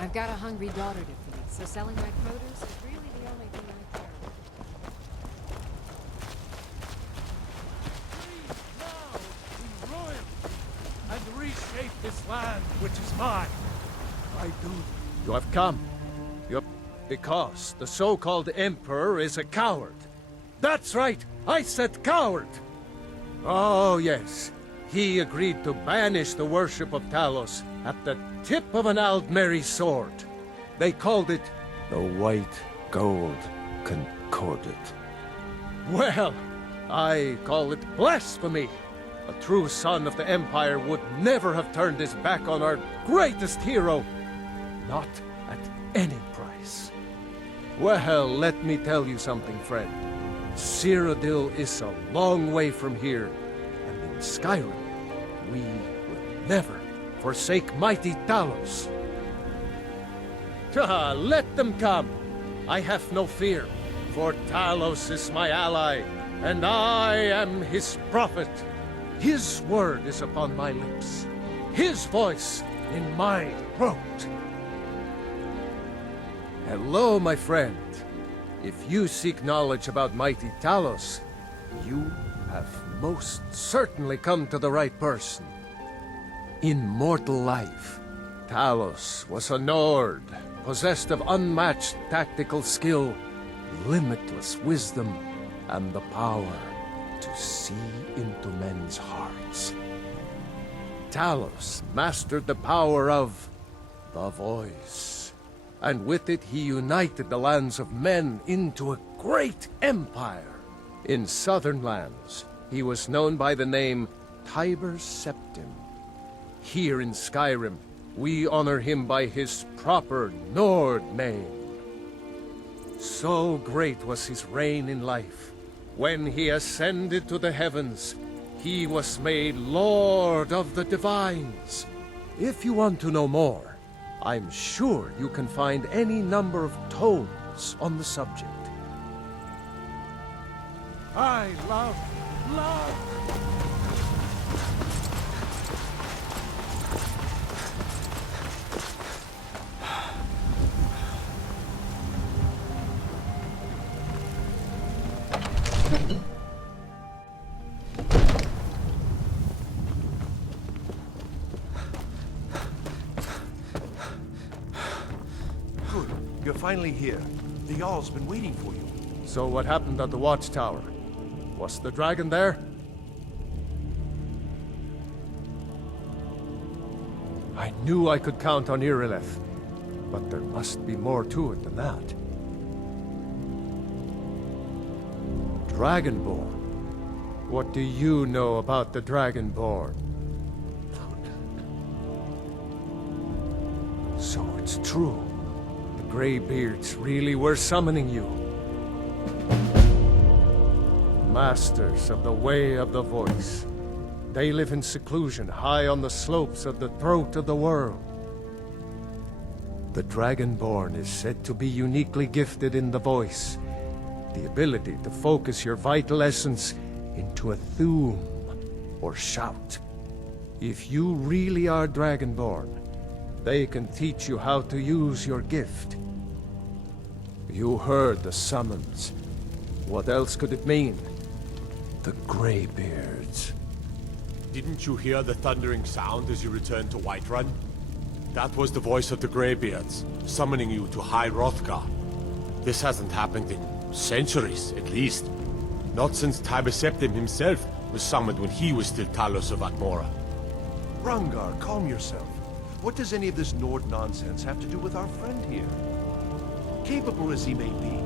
I've got a hungry daughter to feed, so selling my produce is really the only thing I care about. And reshape this land, which is mine. I do. You have come. Yup, because the so-called Emperor is a coward. That's right, I said coward! Oh, yes. He agreed to banish the worship of Talos at the tip of an Aldmeri sword. They called it the White Gold Concordat. Well, I call it blasphemy. A true son of the Empire would never have turned his back on our greatest hero. Not at any price. Well, let me tell you something, friend. Cyrodiil is a long way from here, and in Skyrim, we will never forsake mighty Talos. Let them come. I have no fear, for Talos is my ally, and I am his prophet. His word is upon my lips, his voice in my throat. Hello, my friend. If you seek knowledge about mighty Talos, you have most certainly come to the right person. In mortal life, Talos was a Nord, possessed of unmatched tactical skill, limitless wisdom, and the power to see into men's hearts. Talos mastered the power of the voice, and with it he united the lands of men into a great empire. In southern lands, he was known by the name Tiber Septim. Here in Skyrim, we honor him by his proper Nord name. So great was his reign in life. When he ascended to the heavens, he was made Lord of the Divines. If you want to know more, I'm sure you can find any number of tomes on the subject. I love. Good. You're finally here. The Jarl's been waiting for you. So what happened at the watchtower? Was the dragon there? I knew I could count on Irileth, but there must be more to it than that. Dragonborn? What do you know about the Dragonborn? So it's true. The Greybeards really were summoning you. Masters of the Way of the Voice. They live in seclusion high on the slopes of the throat of the world. The Dragonborn is said to be uniquely gifted in the voice. The ability to focus your vital essence into a thume or shout. If you really are Dragonborn, they can teach you how to use your gift. You heard the summons. What else could it mean? The Greybeards. Didn't you hear the thundering sound as you returned to Whiterun? That was the voice of the Greybeards, summoning you to High Hrothgar. This hasn't happened in centuries, at least. Not since Tiber Septim himself was summoned when he was still Talos of Atmora. Rungar, calm yourself. What does any of this Nord nonsense have to do with our friend here? Capable as he may be,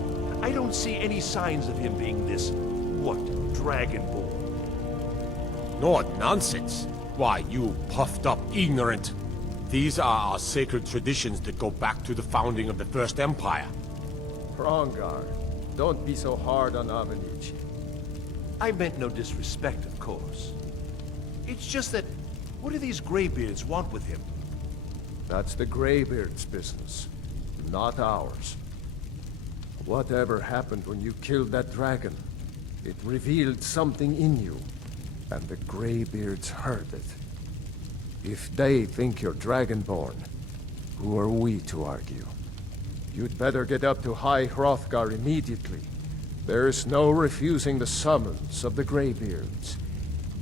I don't see any signs of him being this, what, Dragonborn? Nord nonsense? Why, you puffed up ignorant. These are our sacred traditions that go back to the founding of the First Empire. Hrongar, don't be so hard on Avenici. I meant no disrespect, of course. It's just that, what do these Greybeards want with him? That's the Greybeards' business, not ours. Whatever happened when you killed that dragon, it revealed something in you, and the Greybeards heard it. If they think you're Dragonborn, who are we to argue? You'd better get up to High Hrothgar immediately. There's no refusing the summons of the Greybeards.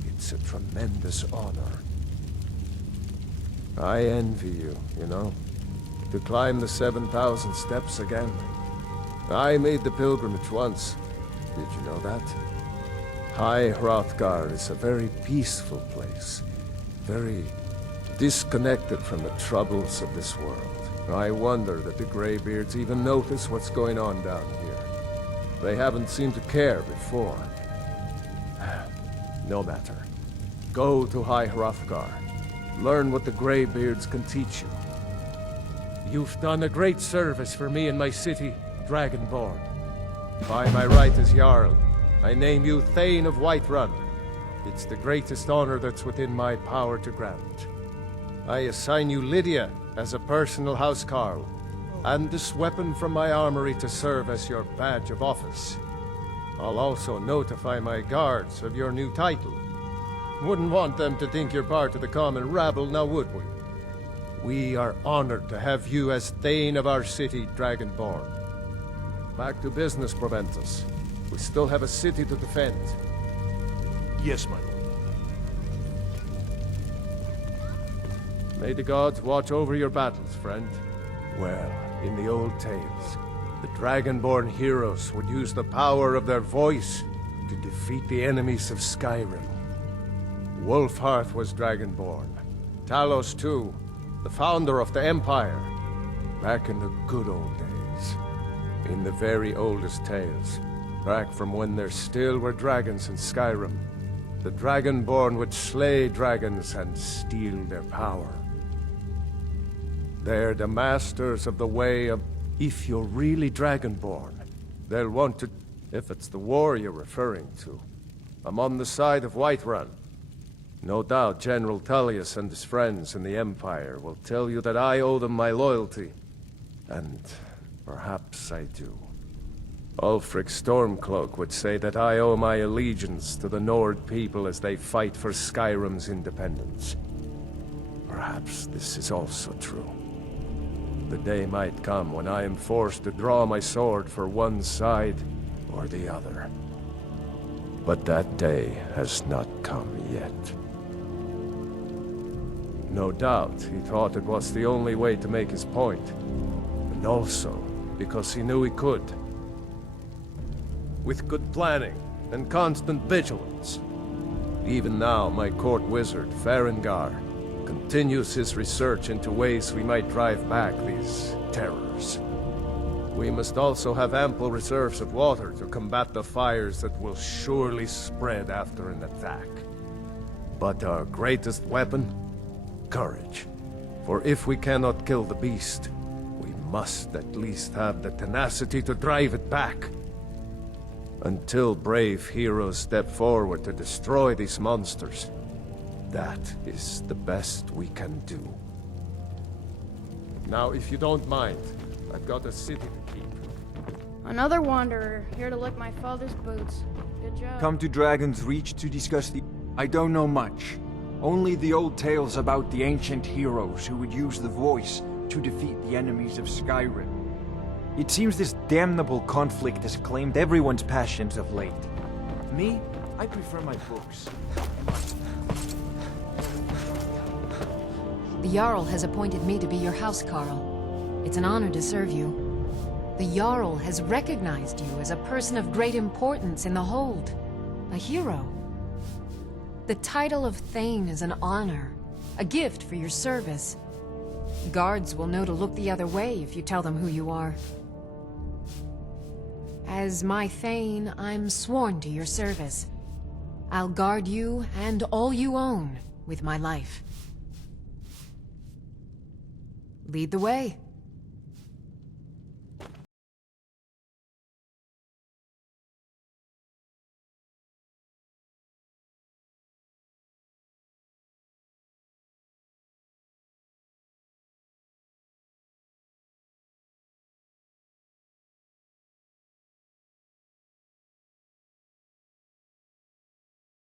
It's a tremendous honor. I envy you, you know? To climb the 7,000 steps again. I made the pilgrimage once. Did you know that? High Hrothgar is a very peaceful place. Very disconnected from the troubles of this world. I wonder that the Greybeards even notice what's going on down here. They haven't seemed to care before. No matter. Go to High Hrothgar. Learn what the Greybeards can teach you. You've done a great service for me and my city, Dragonborn. By my right as Jarl, I name you Thane of Whiterun. It's the greatest honor that's within my power to grant. I assign you Lydia as a personal housecarl, and this weapon from my armory to serve as your badge of office. I'll also notify my guards of your new title. Wouldn't want them to think you're part of the common rabble, now would we? We are honored to have you as Thane of our city, Dragonborn. Back to business, Proventus. We still have a city to defend. Yes, my lord. May the gods watch over your battles, friend. Well, in the old tales, the Dragonborn heroes would use the power of their voice to defeat the enemies of Skyrim. Wolfhearth was Dragonborn. Talos, too, the founder of the Empire. Back in the good old days. In the very oldest tales. Back from when there still were dragons in Skyrim. The Dragonborn would slay dragons and steal their power. They're the masters of the way of... If you're really Dragonborn, they'll want to... If it's the war you're referring to, I'm on the side of Whiterun. No doubt General Tullius and his friends in the Empire will tell you that I owe them my loyalty. And perhaps I do. Ulfric Stormcloak would say that I owe my allegiance to the Nord people as they fight for Skyrim's independence. Perhaps this is also true. The day might come when I am forced to draw my sword for one side or the other. But that day has not come yet. No doubt he thought it was the only way to make his point. And also because he knew he could. With good planning and constant vigilance. Even now, my court wizard, Farengar, continues his research into ways we might drive back these terrors. We must also have ample reserves of water to combat the fires that will surely spread after an attack. But our greatest weapon? Courage. For if we cannot kill the beast, we must at least have the tenacity to drive it back. Until brave heroes step forward to destroy these monsters, that is the best we can do. Now, if you don't mind, I've got a city to keep. Another wanderer, here to lick my father's boots. Good job. Come to Dragon's Reach to discuss the... I don't know much. Only the old tales about the ancient heroes who would use the voice to defeat the enemies of Skyrim. It seems this damnable conflict has claimed everyone's passions of late. Me, I prefer my books. The Jarl has appointed me to be your housecarl. It's an honor to serve you. The Jarl has recognized you as a person of great importance in the Hold. A hero. The title of Thane is an honor, A gift for your service. Guards will know to look the other way if you tell them who you are. As my Thane, I'm sworn to your service. I'll guard you and all you own with my life. Lead the way.